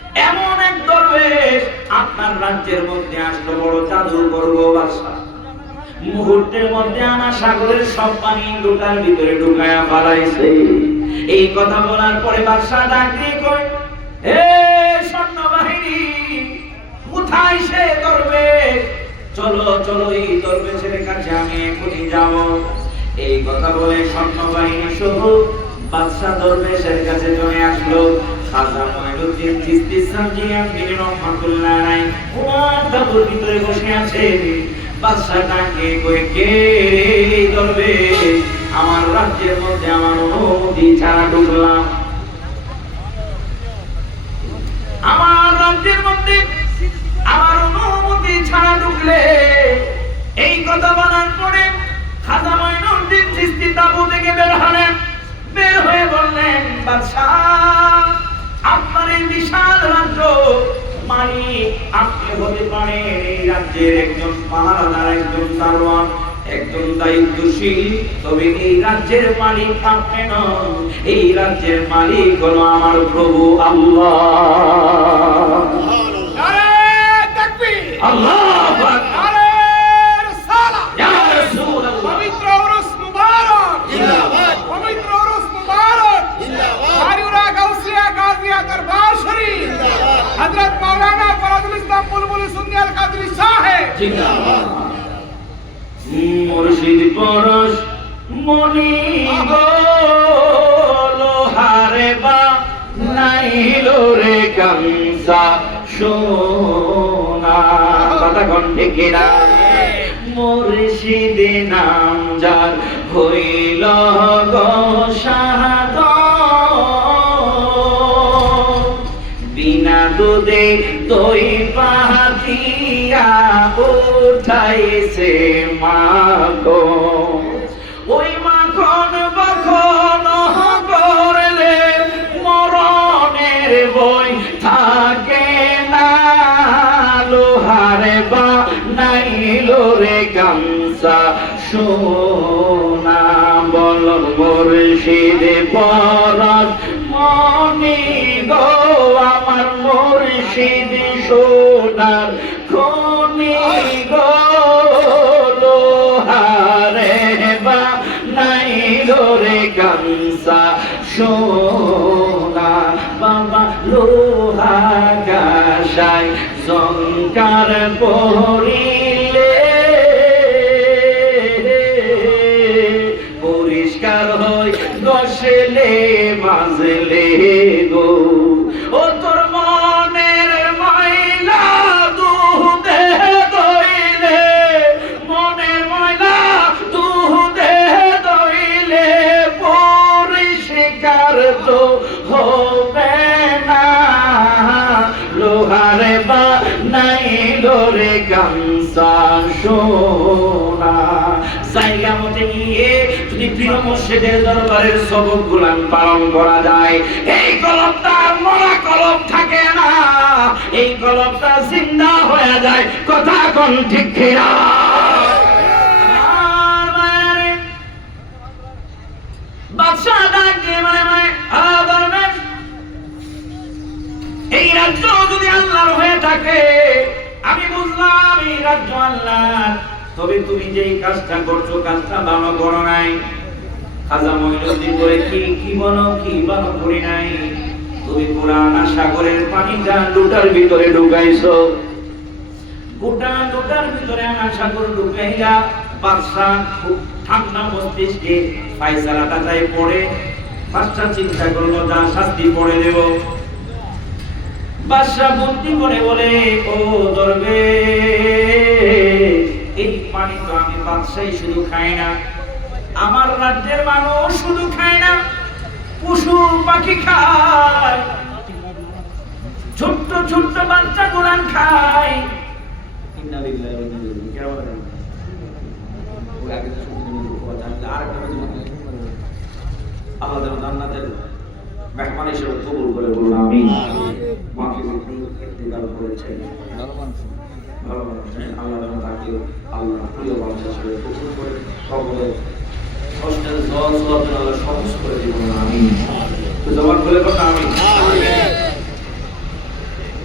এমন এক দরবেশ আপনার রাজ্যের মধ্যে আসলো, বড় জাদু করবো বাদশা। মুহূর্তের মধ্যে আমার সাগরের সব পানি লোটার ভিতরে ঢুকায়া ফেলাইছে। এই কথা বলার পরে বাদশা ডাক দিয়ে কয়, হে সৈন্যবাহিনী, কোথায় সে দরবেশ? চলো চলো, এই দরবেশের কাছে আমি এখনই যাব। এই কথা বলে সৈন্যবাহিনী সহ বাদশা দরবেশের কাছে চলে আসলো। খাজা মঈনুদ্দিন চিশতি সাজিয়ান বিন রহমাতুল্লাহ আলাইহি ওনার তাবুর ভিতরে বসে আছে। বাদশা ডাকে কই, কে রে দরবেশ? আমার রাজ্যের মধ্যে আমার অনুমতি ছাড়া ঢুকলাম, আমার রাজ্যের মধ্যে আমার অনুমতি ছাড়া ঢুকলে। এই কথা বলার পরে খাজা মঈনুদ্দিন চিশতি তাবু থেকে বের হলেন। বের হয়ে বললেন, বাদশাহ, আপনার এই বিশাল রাজ্য মালিক আপনি হতে পারেন, এই রাজ্যের একজন পাহারাদার, একজন দারোয়ান, একজন দায়িত্বশীল, তবে এই রাজ্যের মালিক আপনি নন। এই রাজ্যের মালিক হলো আমার প্রভু আল্লাহ। নারে তাকবীর, আল্লাহু আকবার। নারে রিসালাত, ইয়া রাসূলুল্লাহ। পবিত্র উরুস মুবারক জিন্দাবাদ, পবিত্র উরুস মুবারক জিন্দাবাদ, আরিউরা গাউসিয়া গাজিয়া দরবার শরীফ হযরত মাওলানা ফরজুল ইসলাম বুলবুল সুন্নি আল কাদরি সাহেব জিন্দাবাদ। মুর্শিদ পরশ মনি গো লোহারে বা নাইলো রে কামসা সোনা। কথা কণ্ঠে কেরা মুর্শিদ নাম যার হইল গো শাহাদ, বিনা দুধে দই পাতিয়া উঠাইছে মাখন। ওই মাখন বখন করলে মরণের বই থাকে না। লোহারে বা নাইলো রে গামসা সোনা। বলন মুর্শিদ পরশ মনি গো আমার মুর্শিদ সোনার খনি গো। লোহারে বা নাইলো রে গামসা সোনা। বাবা লোহা গাছায় জঙ্কার পড়িলে পরিষ্কার হয় গসলে মাজলে গো। ও তোর মনের ময়লা দুধে দইলে, মনের ময়লা দুধে দইলে পরিষ্কার তো হবে না। লোহারে বা নাইলো রে গামসা সোনা। জায়গা মতে নিয়ে যদি প্রিয় মুর্শিদের দরবারের সবক গুলান পালন করা যায়, এই কলবটা মরা কলব থাকে না, এই কলবটা জিন্দা হয়ে যায়। কথা কোন ঠিক কিনা? বাদশাহ ডাক দিয়ে মানে দরবেশ, এই রাজ্য যদি আল্লাহর হয়ে থাকে, আমি বুঝলাম এই রাজ্য আল্লাহর, তবে তুমি যেই কাজটা করছো কাজটা ভালো করো নাই। খাজা মঈনুদ্দিন বলে, কি বলো, কি ভালো করি নাই? তুমি পুরানা সাগরের পানিটা লোটার ভিতরে ঢুকাইছো, গোটা লোটার ভিতরে আনা সাগর ঢুকাইলা। বাদশাহ খুব ঠান্ডা মস্তিষ্কে ফায়সালাটা তাই পড়ে বাদশাহ চিন্তা করলো, যা শাস্তি পড়ে দেব। বাদশাহ বুদ্ধি করে বলে, ও দরবেশ, এই পানি তো আমি বাদশাহী শুধু খাই না, আমার রাজ্যের মানুষ শুধু খায় না, পশু পাখি খায়, ছোট্ট ছোট্ট বাচ্চা গুলান খায়। আমাদের জান্নাতের মেহমান হিসেবে কবুল করে বলুন আমিন। মাফি ইন্তেকাল করেছেন, ভালো মানুষ, আল্লাহ তাকে আল্লাহ প্রিয় মানুষ হিসেবে কবুল করে সকলে কষ্টের জল আল্লাহ সহজ করে দিবেন আমিন। তো জবান বলে কথা আমিন।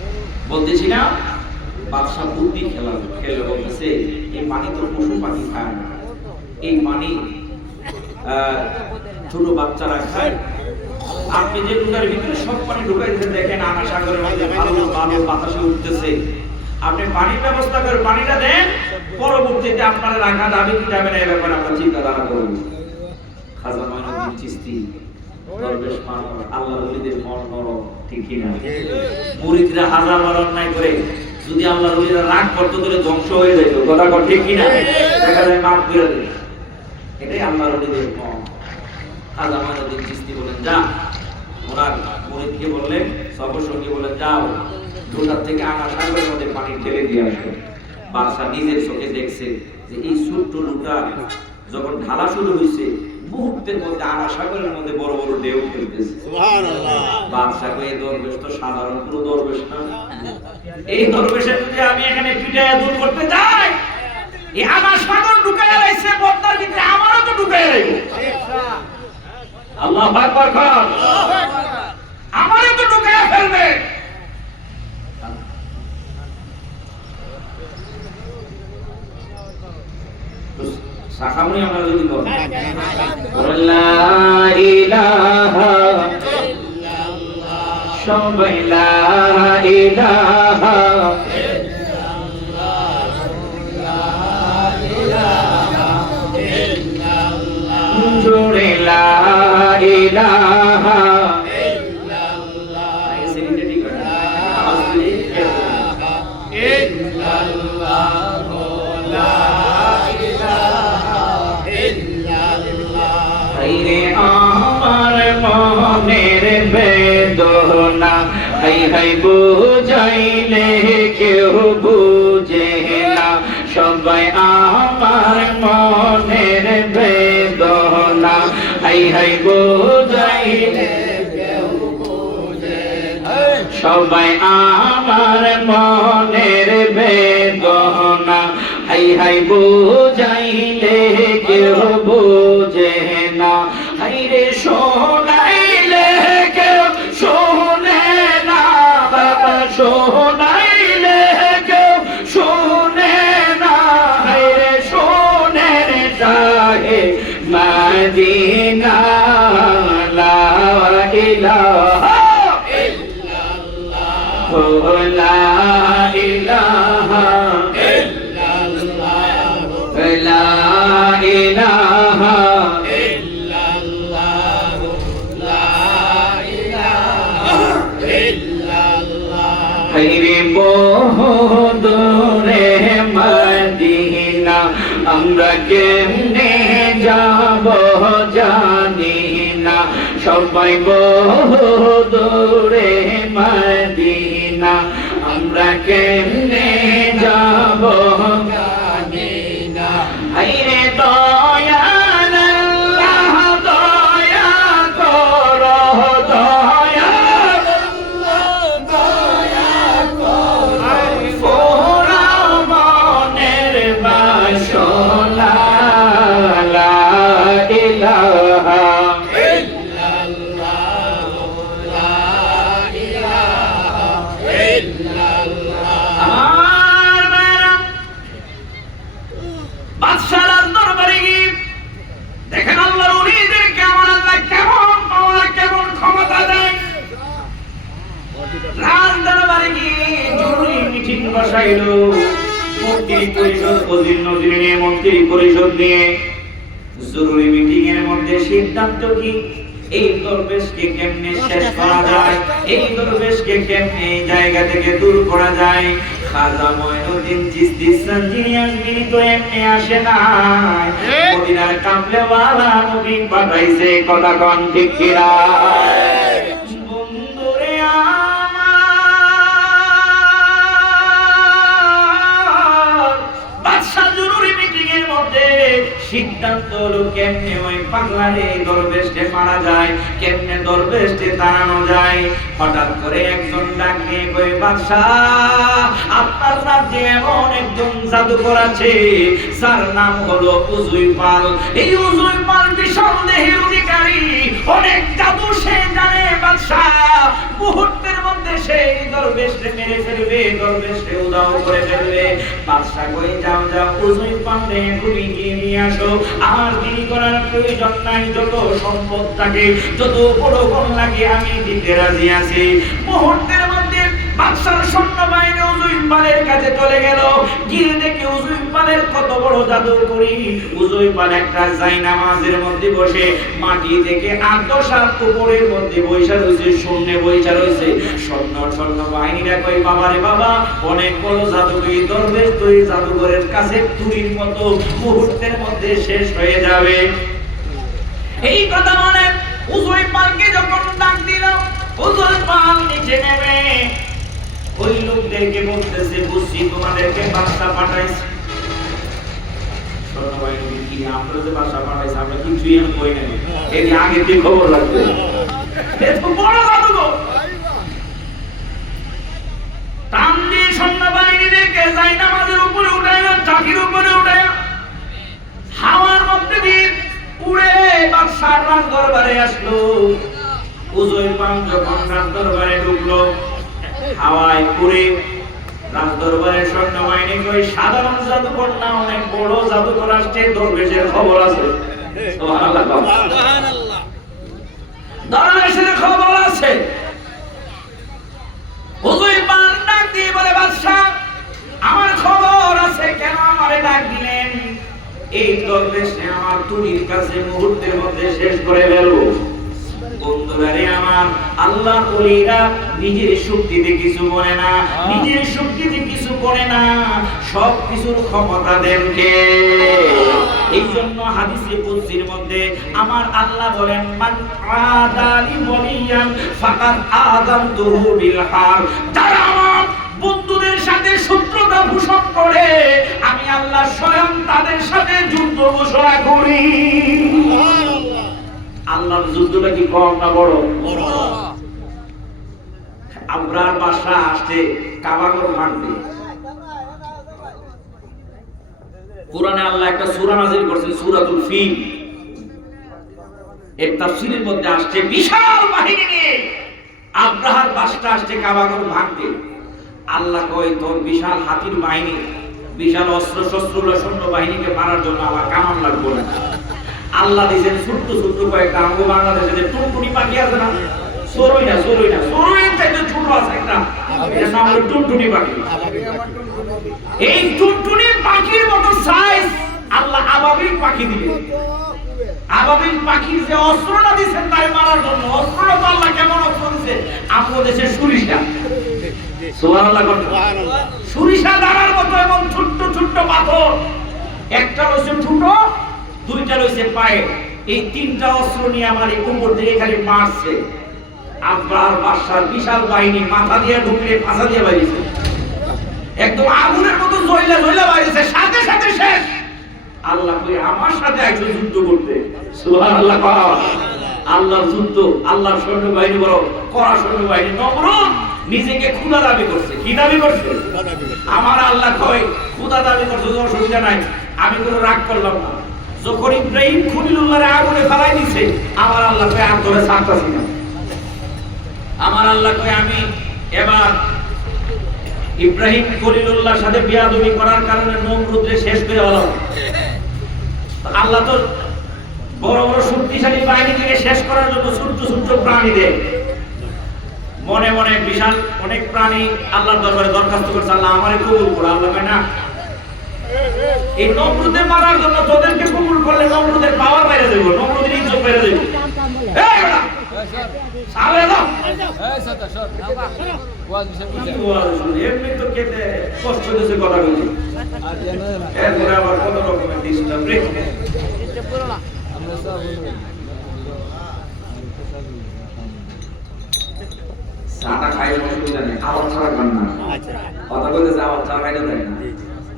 বলতেছিলাম বাদশাহ বুদ্ধি খেলে বলতেছে এই পানি তো পশু পাখি খায় না, এই পানি ছোট বাচ্চারা খায়। আপনি যে ডুকার ভিতরে সব পানি ঢুকাই দিতে দেখেন আনা সাগরের মধ্যে ভালো ভালো বাতাসে উঠতেছে, আপনি পানির ব্যবস্থা করে পানিটা দেন, পরবর্তীতে আপনারা রাখা যাবে কি যাবে না এই ব্যাপারে আমরা চিন্তাধারা করব। খাজা মঈনুদ্দিন চিশতি দরবেশ মানুষ, আল্লাহর ওলিদের মন নরম, ঠিক কি না? মুরিদরা হাজার বার অন্যায় করে যদি আল্লাহর ওলিরা রাগ করতে ধরে ধ্বংস হয়ে যেত, কথা কর ঠিক কি না? দেখা যায় মাফ করে দেয়, এটাই আল্লাহর ওলিদের মন। খাজা মঈনুদ্দিন চিশতি বলেন যা, ওনার মুরিদকে বললেন, সর্বসঙ্গী বলেন যাও ডোকার থেকে আনা সাগরের মধ্যে পানি ঢেলে দিয়ে আসো। বাদশাহ নিজের চোখে দেখছে যে এই ছোট্ট লুটা যখন ঢালা শুরু হয়েছে মুহূর্তের মধ্যে আনা সাগরের মধ্যে বড় বড় ঢেউ খেলতেছে। সুবহানাল্লাহ। বাদশাহ কয়ে দরবেশ তো সাধারণ কোনো দরবেশ না, এই দরবেশের যদি আমি এখানে পিটায়া দূর করতে যাই, এই আনা সাগর ঢুকায়া রাইছে বদ্দার ভিতরে, আমারও তো ঢুকায়া রাইবো। আল্লাহু আকবার কর, আমারও তো ঢুকায়া ফেলবে। সাখামনি আমরা যদি করি লা ইলাহা ইল্লাল্লাহ, সবাই লা ইলাহা ইল্লাল্লাহ, লা ইলাহা ইল্লাল্লাহ, জোরে লা ইলাহা ইল্লাল্লাহ। এই সেটা ঠিক আছে, আওয়াজ দিয়ে ইল্লাল্লাহ লা আমার মনের বেদনা হাই হাই বুঝাইলে কেউ বুঝে না, সবাই আমার মনের বেদনা হাই হাই বুঝাইলে কেউ বুঝে না, সবাই আমার মনের বেদনা হাই হাই বুঝাইলে কেউ বুঝে না, হাই রে শোনাইলে কেউ শোনে না, বাবা শোনাইলে কেউ শোনে না, হাই রে শোনে চাহে মদিনা লা ইলাহা ইল্লাল্লাহ, লা ইলাহা লা ইলাহা ইল্লাল্লাহ, লা ইলাহা ইল্লাল্লাহ। হায়রে বহুদূরে মদিনা আমরা কেমনে যাব জানি না, সবাই বহুদূরে মদিনা আমরা কেমনে যাব জানি না, হায়রে দয়াল আল্লাহ দয়া করো, দয়াল আল্লাহ দয়া করো, পোড়াও মনের বাসনা লা ইলাহা ইল্লাল্লাহ, লা ইলাহা ইল্লাল্লাহ। আমার মেরা বাদশার দরবারে গিয়ে দেখেন আল্লাহর ওলিদের কেমন আল্লাহ কেমন পাওয়ার কেমন ক্ষমতা দেয়। রাজ দরবারে গিয়ে জরুরি মিটিং বসাইলো, মন্ত্রী পরিষদ অধীন নদী নিয়ে মন্ত্রী পরিষদ নিয়ে জরুরি মিটিং এর মধ্যে সিদ্ধান্ত কি এই দরবেশকে কেমনে শেষ করা যায়, এই দরবেশকে কেমনে এই জায়গা থেকে দূর করা যায়। খাজা মঈনুদ্দিন চিশতি যিনি আসবেন তো এমনি আসে না, মদিনার কামলেওয়ালা নবী পাঠাইছে, কথা কোন ঠিক কিনা? বন্ধুরে আমার বাদশা জরুরি মিটিং এর মধ্যে সিদ্ধান্ত হলো কেমনে ওই পাগলারে দরবেশকে মারা যায়, কেমনে দরবেশকে তাড়ানো যায়। হঠাৎ করে একজন ডাক দিয়ে কই, বাদশাহ আপনার রাজ্যে এমন একজন জাদুকর আছে যার নাম হলো উজুইপাল। এই উজুইপাল বিশাল দেহের অধিকারী, অনেক জাদু সে জানে বাদশাহ। মুহূর্তের মধ্যে সেই দরবেশকে মেরে ফেলবে, দরবেশকে উধাও করে ফেলবে। বাদশাহ কই, যাও যাও উজুইপালকে তুমি গিয়ে নিয়ে আসো, আমার দেরি করার প্রয়োজন নাই। যত সম্পদ থাকে, যত বড় গুণ লাগে আমি দিতে রাজি আছি। মুহূর্তের মধ্যে বাদশার সৈন্যবাহিনী উজুইপালের কাছে চলে গেল। গিয়ে দেখে উজুইপালের কত বড় জাদু করি। উজুইপাল একটা জায়নামাজের মধ্যে বসে মাটি থেকে 8-10 হাত উপরের মধ্যে বৈশা রয়েছে, শূন্যে বৈশা রয়েছে। সৈন্যবাহিনীরা কই, বাবা রে বাবা, অনেক বড় জাদুকরি দরবেশ, তুই জাদুঘরের কাছে তুরির মতো মুহূর্তের মধ্যে শেষ হয়ে যাবে। এই কথা মনে উজুইপালকে যখন ডাক দিল, উজুইপাল নিচে নেমে ওই লোকদেরকে বলতেছে, বুঝছি তোমাদেরকে বাদশা পাঠাইছে। সৈন্যবাহিনী কি আমরা যে বাদশা পাঠাইছে আমরা কিছুই আমি কই নাই, এর আগে কি খবর রাখবে? এত বড় জাদুঘর টান দিয়ে সৈন্যবাহিনীদেরকে জায়নামাজের উপরে উঠাইল, চাকির উপরে উঠাইল, হাওয়ার মধ্যে দিয়ে উড়ে বাদশার রাজ দরবারে আসলো। উজুইপাল যখন রাজ দরবারে ঢুকলো, হাওয়ায় উড়ে রাজ দরবারের সৈন্যবাহিনী কই, সাধারণ জাদুকর না, অনেক বড় জাদুকর আসছে, দরবেশের খবর আছে। সুবহানাল্লাহ, সুবহানাল্লাহ, দরবেশের খবর আছে। উজুইপাল ডাক দিয়ে বলে, বাদশা আমার খবর আছে, কেন আমারে ডাক দিলেন? এই দরবেশে আমার তুলির কাছে মুহূর্তের মধ্যে শেষ করে ফেলবো। বন্ধুরা আমার, আল্লাহর ওলিরা নিজের শক্তিতে কিছু করে না, নিজের শক্তিতে কিছু করে না, সব কিছুর ক্ষমতা দেন কে? এই জন্য হাদিসে কুদসির মধ্যে আমার আল্লাহ বলেন, মান আদালি ওয়ালিয়ান ফাকাদ আযানতুহু বিল হারব। যারা আমার বন্ধুদের সাথে শত্রুতা পোষণ করে, আমি আল্লাহ স্বয়ং তাদের সাথে যুদ্ধ ঘোষণা করি। আল্লাহর যুদ্ধটা কি কম না বড়? আমরার বাসা আসছে কাবাগর মানতে। কুরআনে আল্লাহ একটা সূরা নাযিল করেছেন, সূরাতুল ফিল। এর তাফসীরের মধ্যে আসছে বিশাল বাহিনী নিয়ে আব্রাহার বাসটা আসছে কাবাগর ভাঙতে। আল্লাহ কয়, তোর বিশাল হাতির বাহিনী, বিশাল অস্ত্র শস্ত্র সৈন্য বাহিনীকে মারার জন্য আমার কামান লাগবে না। আল্লাহ দিয়েছেন ছোট্ট ছোট্ট কয়েকটা, আমাদের বাংলাদেশে যে টুনটুনি পাখি আছে না, সরই না সরইয়ের চাইতে ছোট আছে একটা, এর নাম হলো টুনটুনি পাখি। এই টুনটুনি পাখির মতো সাইজ আল্লাহ আবাবিল পাখি দিলেন। আবাবিল পাখির যে অস্ত্রটা দিয়েছেন তাই মারার জন্য, অস্ত্রটা তো আল্লাহ কেমন অস্ত্র দিয়েছে? আমাদের দেশের সরিষা। সুবহানাল্লাহ, সুবহানাল্লাহ। সরিষা দানার মতো এবং ছোট্ট ছোট্ট পাথর, একটা রয়েছে ঠুটো, দুইটা রয়েছে পায়ে। এই তিনটা অস্ত্র নিয়ে আমার এই উপর থেকে খালি মারছে। আব্রাহার বাদশার বিশাল বাহিনী মাথা দিয়ে ঢুকলে পাছা দিয়ে বাইরেছে, একদম আগুনের মতো জ্বলা জ্বলা বাইরেছে, সাথে সাথে শেষ। আল্লাহ কই, আমার সাথে একজন যুদ্ধ করতে। সুবহানাল্লাহ, আল্লাহর যুদ্ধ, আল্লাহর সৈন্যবাহিনী বড় কড়া সৈন্যবাহিনী। নমরুদ নিজেকে খোদা দাবি করছে। কি দাবি করছে? আমার আল্লাহ কয়, খোদা দাবি করছে, অসুবিধা নাই, আমি কোনো রাগ করলাম না। যখন ইব্রাহিম খলিলুল্লাহর আগুনে ফেলাই দিছে, আমার আল্লাহ কয়, আর ধরে ছাড়তাছি না। আমার আল্লাহ কয়, আমি এবার ইব্রাহিম খলিলুল্লাহর সাথে বিয়াদবি করার কারণে নমরুদকে শেষ করে হলাম। আল্লাহ তো বড় বড় শক্তিশালী বাহিনী থেকে শেষ করার জন্য ছোট্ট ছোট্ট প্রাণী দেয়। মনে মনে বিশাল অনেক প্রাণী আল্লাহর দরবারে দরখাস্ত করছে, আল্লাহ আমারে কবুল করো। আল্লাহ কয়, না, এই নমরুদের মারার জন্য তোদেরকে কবুল করলে নমরুদের পাওয়ার বাইরে দেব, নমরুদের ইজ্জত বাইরে দেব। এই বেটা সালে দাও, এই সাতা সর ওয়াজ বিষয় এমনি তো কেটে কষ্ট দিতে কথা বলি, এরপরে আবার কত রকমের ডিস্টার্ব রে। আমরা সব সাটা খাই অসুবিধা নেই, আওয়াজ ছাড়া খান না। কথা বলতেছে আওয়াজ ছাড়া খাইতে দেয় না,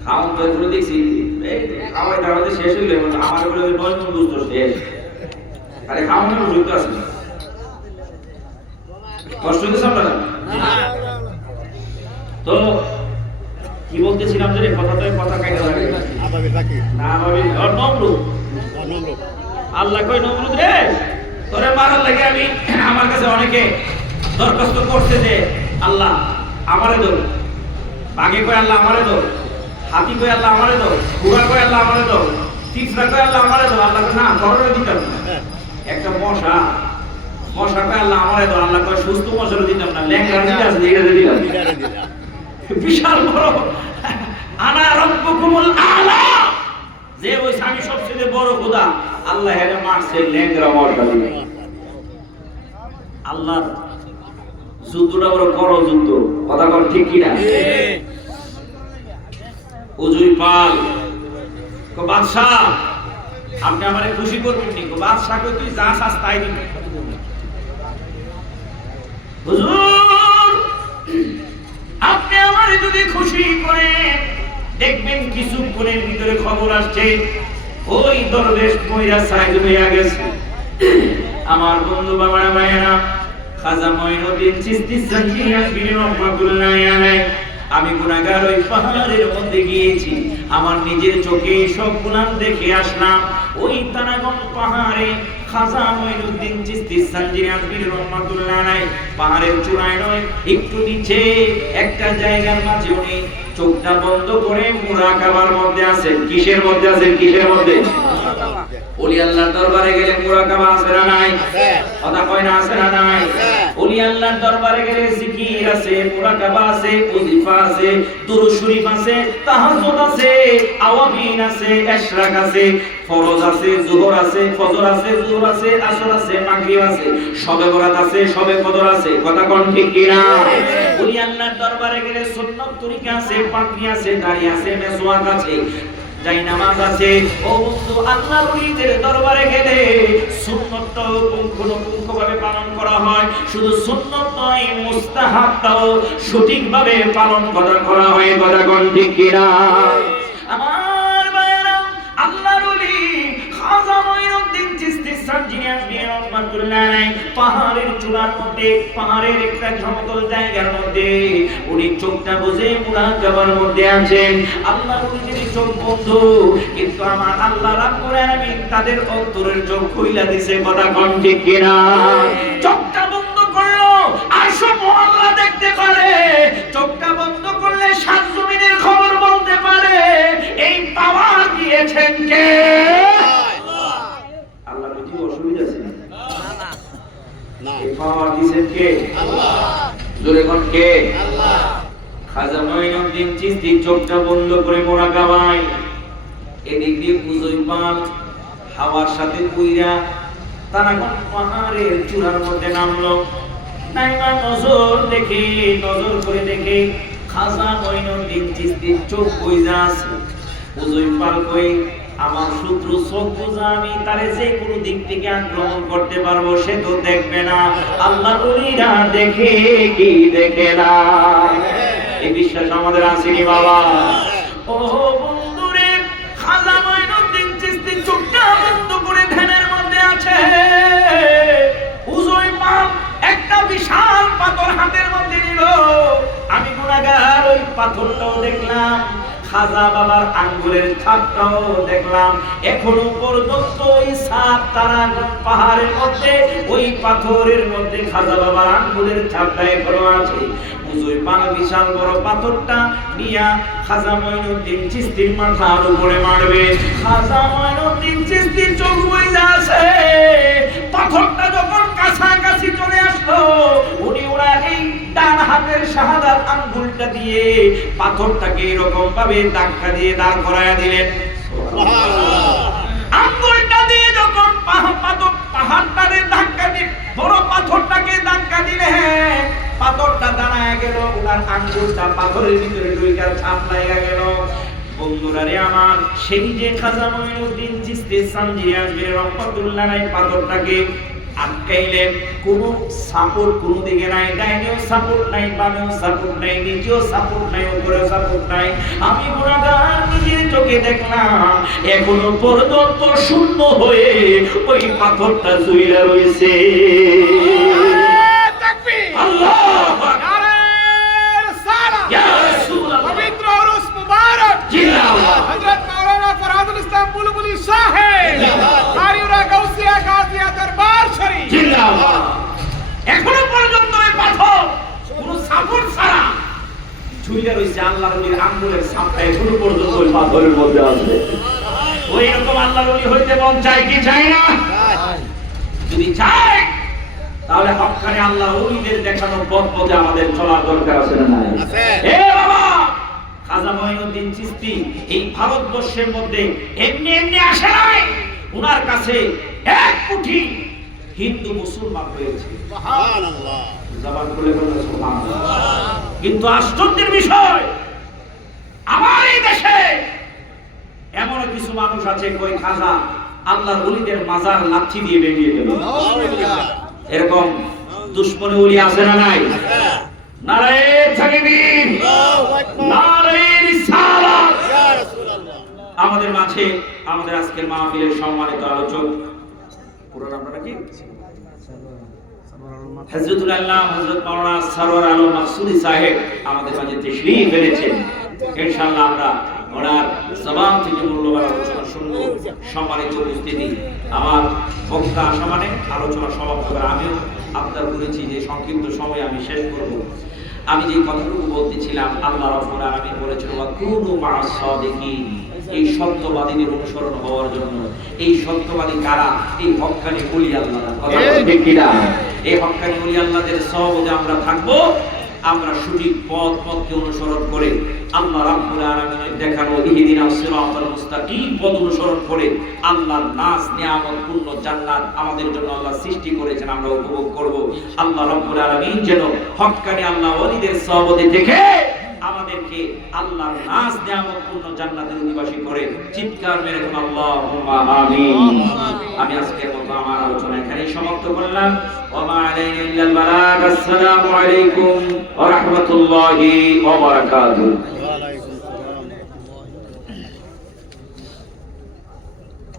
খাওয়ান তো করে দেখছি এই খাওয়াই দাওয়াতে শেষ হইলে আমার বলে 9 জন দুষ্ট শেষ আরে খাওয়ানোর যুক্ত আছে কষ্ট হইতেছে আপনারা তো কি বলতেছিলাম যে কথা কাইটা লাগে না ভাবি নমরুদ আল্লাহ কই নমরুদ রে তোরে মারার লাগে আমি আমার কাছে অনেকে দরখাস্ত করছে যে আল্লাহ আমারে দাও বাঘে কই আল্লাহ আমারে দাও হাতি কই আল্লাহ আমারে দাও ঘোড়া কই আল্লাহ আমারে দাও তিফরা কই আল্লাহ আমারে দাও আল্লাহ না কররে দিতাম না একটা মশা কই আল্লাহ আমারে দাও আল্লাহ কই সুস্থ মশারে দিতাম না ল্যাংড়া দিতে আছে এটা দিলাম বিশাল বড় আনা রব্বুকুমুল আলা যে ওই স্বামী সবচেয়ে বড় খোদা আল্লাহ হেরে মারছে ল্যাংড়া মশা দিয়ে আল্লাহ যুদ্ধটা বড় বড় যুদ্ধ কথা কর ঠিক কি না উজুই পাল কো বাদশা আপনি আমারে খুশি করবেন নি কো বাদশা কই তুই যা চাস তাই দিবি হুজুর আপনি আমারে যদি খুশি করেন দেখবেন কিছুক্ষণের ভিতরে খবর আসছে ওই দরবেশ মইরা সাইদ হইয়া গেছে আমার বন্ধু বাবারা ভাইয়েরা খাজা মঈনুদ্দিন চিশতি সানজিয়া বিন রহমাতুল্লাহ আলাইহি আমি গুনাহগার ওই পাহাড়ের মধ্যে গিয়েছি আমার নিজের চোখে সব গুনাহ দেখে আসলাম ওই তারাগণ পাহাড়ে খাজা মঈনুদ্দিন চিশতি সানজিয়া বিন রহমাতুল্লাহ আলাইহি পাহাড়ের চূড়ায় নয় একটু নিচে একটা জায়গার মাঝে উনি চোখটা বন্ধ করে মুরাকাবার মধ্যে আছেন কিসের মধ্যে আছেন কিসের মধ্যে ওলি আল্লাহর দরবারে গেলে মুরাকাবা আছে না নাই কথা কয় না আছে না নাই ওলি আল্লাহর দরবারে গেলে জিকির আছে মুরাকাবা আছে ওজিফা আছে দুরূদ শরীফ আছে তাহাজ্জুদ আছে আওয়াবিন আছে ইশরাক আছে ফরজ আছে যোহর আছে ফজর আছে জোহর আছে আসর আছে মাগরিব আছে শবে বরাত আছে শবে কদর আছে কথা কোন ঠিক কি না ওলি আল্লাহর দরবারে গেলে সুন্নাত তরিকা আছে পাগড়ি আছে দাড়ি আছে মেসওয়াক আছে যাই নামাজ আছে ও বন্ধু আল্লাহর ওলিদের দরবারে গেলে সুন্নাতটাও পুঙ্খানুপুঙ্খভাবে পালন করা হয় শুধু সুন্নাত নয় মুস্তাহাবটাও সঠিকভাবে পালন করা হয় কথা কোন ঠিক কি না আমার ভাইরা আল্লাহর ওলি খাজা মঈনুদ্দিন চিশতি সানজিয়া বিন রহমাতুল্লাহ আলাইহি পাহাড়ের চূড়ার মধ্যে পাহাড়ের একটা সমতল জায়গার মধ্যে উনি চোখটা বুজে মুরাকাবার মধ্যে আছেন আল্লাহর ওলিদের চোখ বন্ধ কিন্তু আমার আল্লাহ রাব্বুল আলামিন তাদের অন্তরের চোখ খুইলা দিয়েছে কথা কোন ঠিক কি না চোখটা বন্ধ করলো আর সব আল্লাহ দেখতে পারে চোখটা বন্ধ করলে সাত জমিনের খবর বলতে পারে এই পাওয়ার দিয়েছেন কে আল্লাহ কি অসুবিধা আছে না এই পাওয়ার দিয়েছেন কে আল্লাহ জোরে কোন কে আল্লাহ খাজা মঈনুদ্দিন চিশতি চোখটা বন্ধ করে মুরাকাবায় এদিক দিয়ে উজুই পাল হাওয়ার সাথে কইরা তারা কোন পাহাড়ের চূড়ার মধ্যে নামলো নাইমা নজর করে দেখে খাজা মঈনুদ্দিন চিশতির চোখ কইরা আছে উজুই পাল কই আমার শত্রু চোখ বুঝা আমি তারে যে কোনো দিক থেকে আক্রমণ করতে পারবো সে তো দেখবে না আল্লাহর ওলিরা দেখে কি দেখে না এই বিশ্বাস আমাদের আসেনি বাবা ও বন্ধুরে খাজা মঈনুদ্দিন চিশতি চোখটা বন্ধ করে ধ্যানের মধ্যে আছে উজুই পাল একটা বিশাল পাথর হাতের মধ্যে নিল আমি গুনাহগার ওই পাথরটাও দেখলাম খাজা বাবার আঙ্গুলের ছাপটাও দেখলাম এখনো পর্যন্ত ওই ছাপ তারা পাহাড়ের মধ্যে ওই পাথরের মধ্যে খাজা বাবার আঙ্গুলের ছাপটা এখনো আছে উজুই পাল বিশাল বড় পাথরটা নিয়া খাজা মঈনুদ্দিন চিশতির মাথার উপরে মারবে খাজা মঈনুদ্দিন চিশতির চোখ বুইজা আছে পাথরটা যখন কাছাকাছি চলে আসলো উনি ওরা এই ডান হাতের শাহাদাত আঙ্গুলটা দিয়ে পাথরটাকে এরকম ভাবে ধাক্কা দিয়ে দাঁড় করায়া দিলেন সুবহানাল্লাহ আঙ্গুলটা দিয়ে যখন পাহাড়টাকে ধাক্কা দিয়ে বড় পাথরটাকে ধাক্কা দিলেন পাথরটা দাঁড়ায় গেল ওনার আঙ্গুলটা পাথরের ভিতরে ঢুইকা ছাপ লাগা গেল বন্ধুরা রে আমার সেই যে খাজা মঈনুদ্দিন চিশতি সানজিয়া বিন রহমাতুল্লাহ আলাইহি পাথরটাকে আটকাইলে কোনো সাপোর্ট কোনো দিকে নাই, ডাইনেও সাপোর্ট নাই, বামেও সাপোর্ট নাই, নিচেও সাপোর্ট নাই, উপরেও সাপোর্ট নাই। আমি গুনাহগার নিজের চোখে দেখলাম এখনো পর্যন্ত শূন্য হয়ে ওই পাথরটা ঝুইলা রয়েছে। তাকবীর, আল্লাহু আকবার, নারে রিসালাত, ইয়া রাসূলুল্লাহ, পবিত্র উরুস মুবারক, জিন্দাবাদ, হযরত মাওলানা ফরহাদুল ইসলাম বুলবুলি সাহেব, হারিউরা গাউসিয়া গাজিয়া দরবার শরীফ, জিন্দাবাদ। এখনো পর্যন্ত ওই পাথর কোনো সাপোর্ট ছাড়া ঝুইলা রয়েছে। আল্লাহর ওলির আঙ্গুলের ছাপটা এখনো পর্যন্ত ওই পাথরের মধ্যে আছে। ওই রকম আল্লাহর ওলি হইতে মন চায় কি চায় না? যদি চায় তাহলে হক্কানে আল্লাহর ওলিদের দেখানো পথ পথে আমাদের চলার দরকার আছে না নাই? এ বাবা, খাজা মঈনুদ্দিন চিশতি এই ভারতবর্ষের মধ্যে এমনি এমনি আসে নাই। ওনার কাছে এক কোটি হিন্দু মুসলমান হয়েছে। সুবহানাল্লাহ। জবান খুলে বলুন সুবহানাল্লাহ। কিন্তু আশ্চর্যের বিষয়, আমার এই দেশে এমন কিছু মানুষ আছে কই খাজা আল্লাহর ওলিদের মাজার লাঠি দিয়ে ভেঙে দিল। এরকম দুশমনে ওলি আছে না নাই? নারে তাকবীর, নারে রিসালাত। ইয়া রাসূলুল্লাহ। আমাদের মাঝে আমাদের আজকের মাহফিলের সম্মানিত আলোচক, পুরো নামটা কি? হযরতুল আল্লাহ হযরত মাওলানা সরওয়ার আলম মাকসুদি সাহেব আমাদের মাঝে তাশরীফ এনেছেন। ইনশাআল্লাহ আমরা ওনার জবান থেকে মূল্যবান আলোচনা শুনব। সম্মানিত উপস্থিতি, আমার বক্তা সমানে আলোচনা সমাপ্ত করে আমিও আবদার করেছি যে সংক্ষিপ্ত সময় আমি শেষ করব। আমি যে কথাটুকু বলতেছিলাম, আল্লাহ রাব্বুল আলামিন বলেছেন ওয়া কুনু মা'আস সাদিকিন, এই সত্যবাদীদের অনুসরণ হওয়ার জন্য। এই সত্যবাদী কারা? এই হক্কানি ওলি আল্লাহরা। কথা ঠিক কি না? এই হক্কানি ওলি আল্লাহদের সহবতে আমরা থাকবো। আমরা সঠিক পথকে অনুসরণ করে আল্লাহ রাব্বুল আলামিনের দেখানো ইহদিনাস সিরাতাল মুস্তাকিম পথ অনুসরণ করে আল্লাহর নাজ নিয়ামত পূর্ণ জান্নাত আমাদের জন্য আল্লাহ সৃষ্টি করেছেন, আমরা উপভোগ করব। আল্লাহ রাব্বুল আলামিন যেন হক্কানি আল্লাহ ওলিদের সহবতে দেখে আমাদেরকে আল্লাহর নাজ নিয়ামত পূর্ণ জান্নাতের অধিবাসী করে। চিৎকার মেরে বলুন আল্লাহুম্মা আমিন। আমি আজকের মতো আমার আলোচনা এখানেই সমাপ্ত করলাম। ওয়া মা আলাইনা ইল্লাল বালাগ। আসসালামু আলাইকুম ওয়া রাহমাতুল্লাহি ওয়া বারাকাতুহু।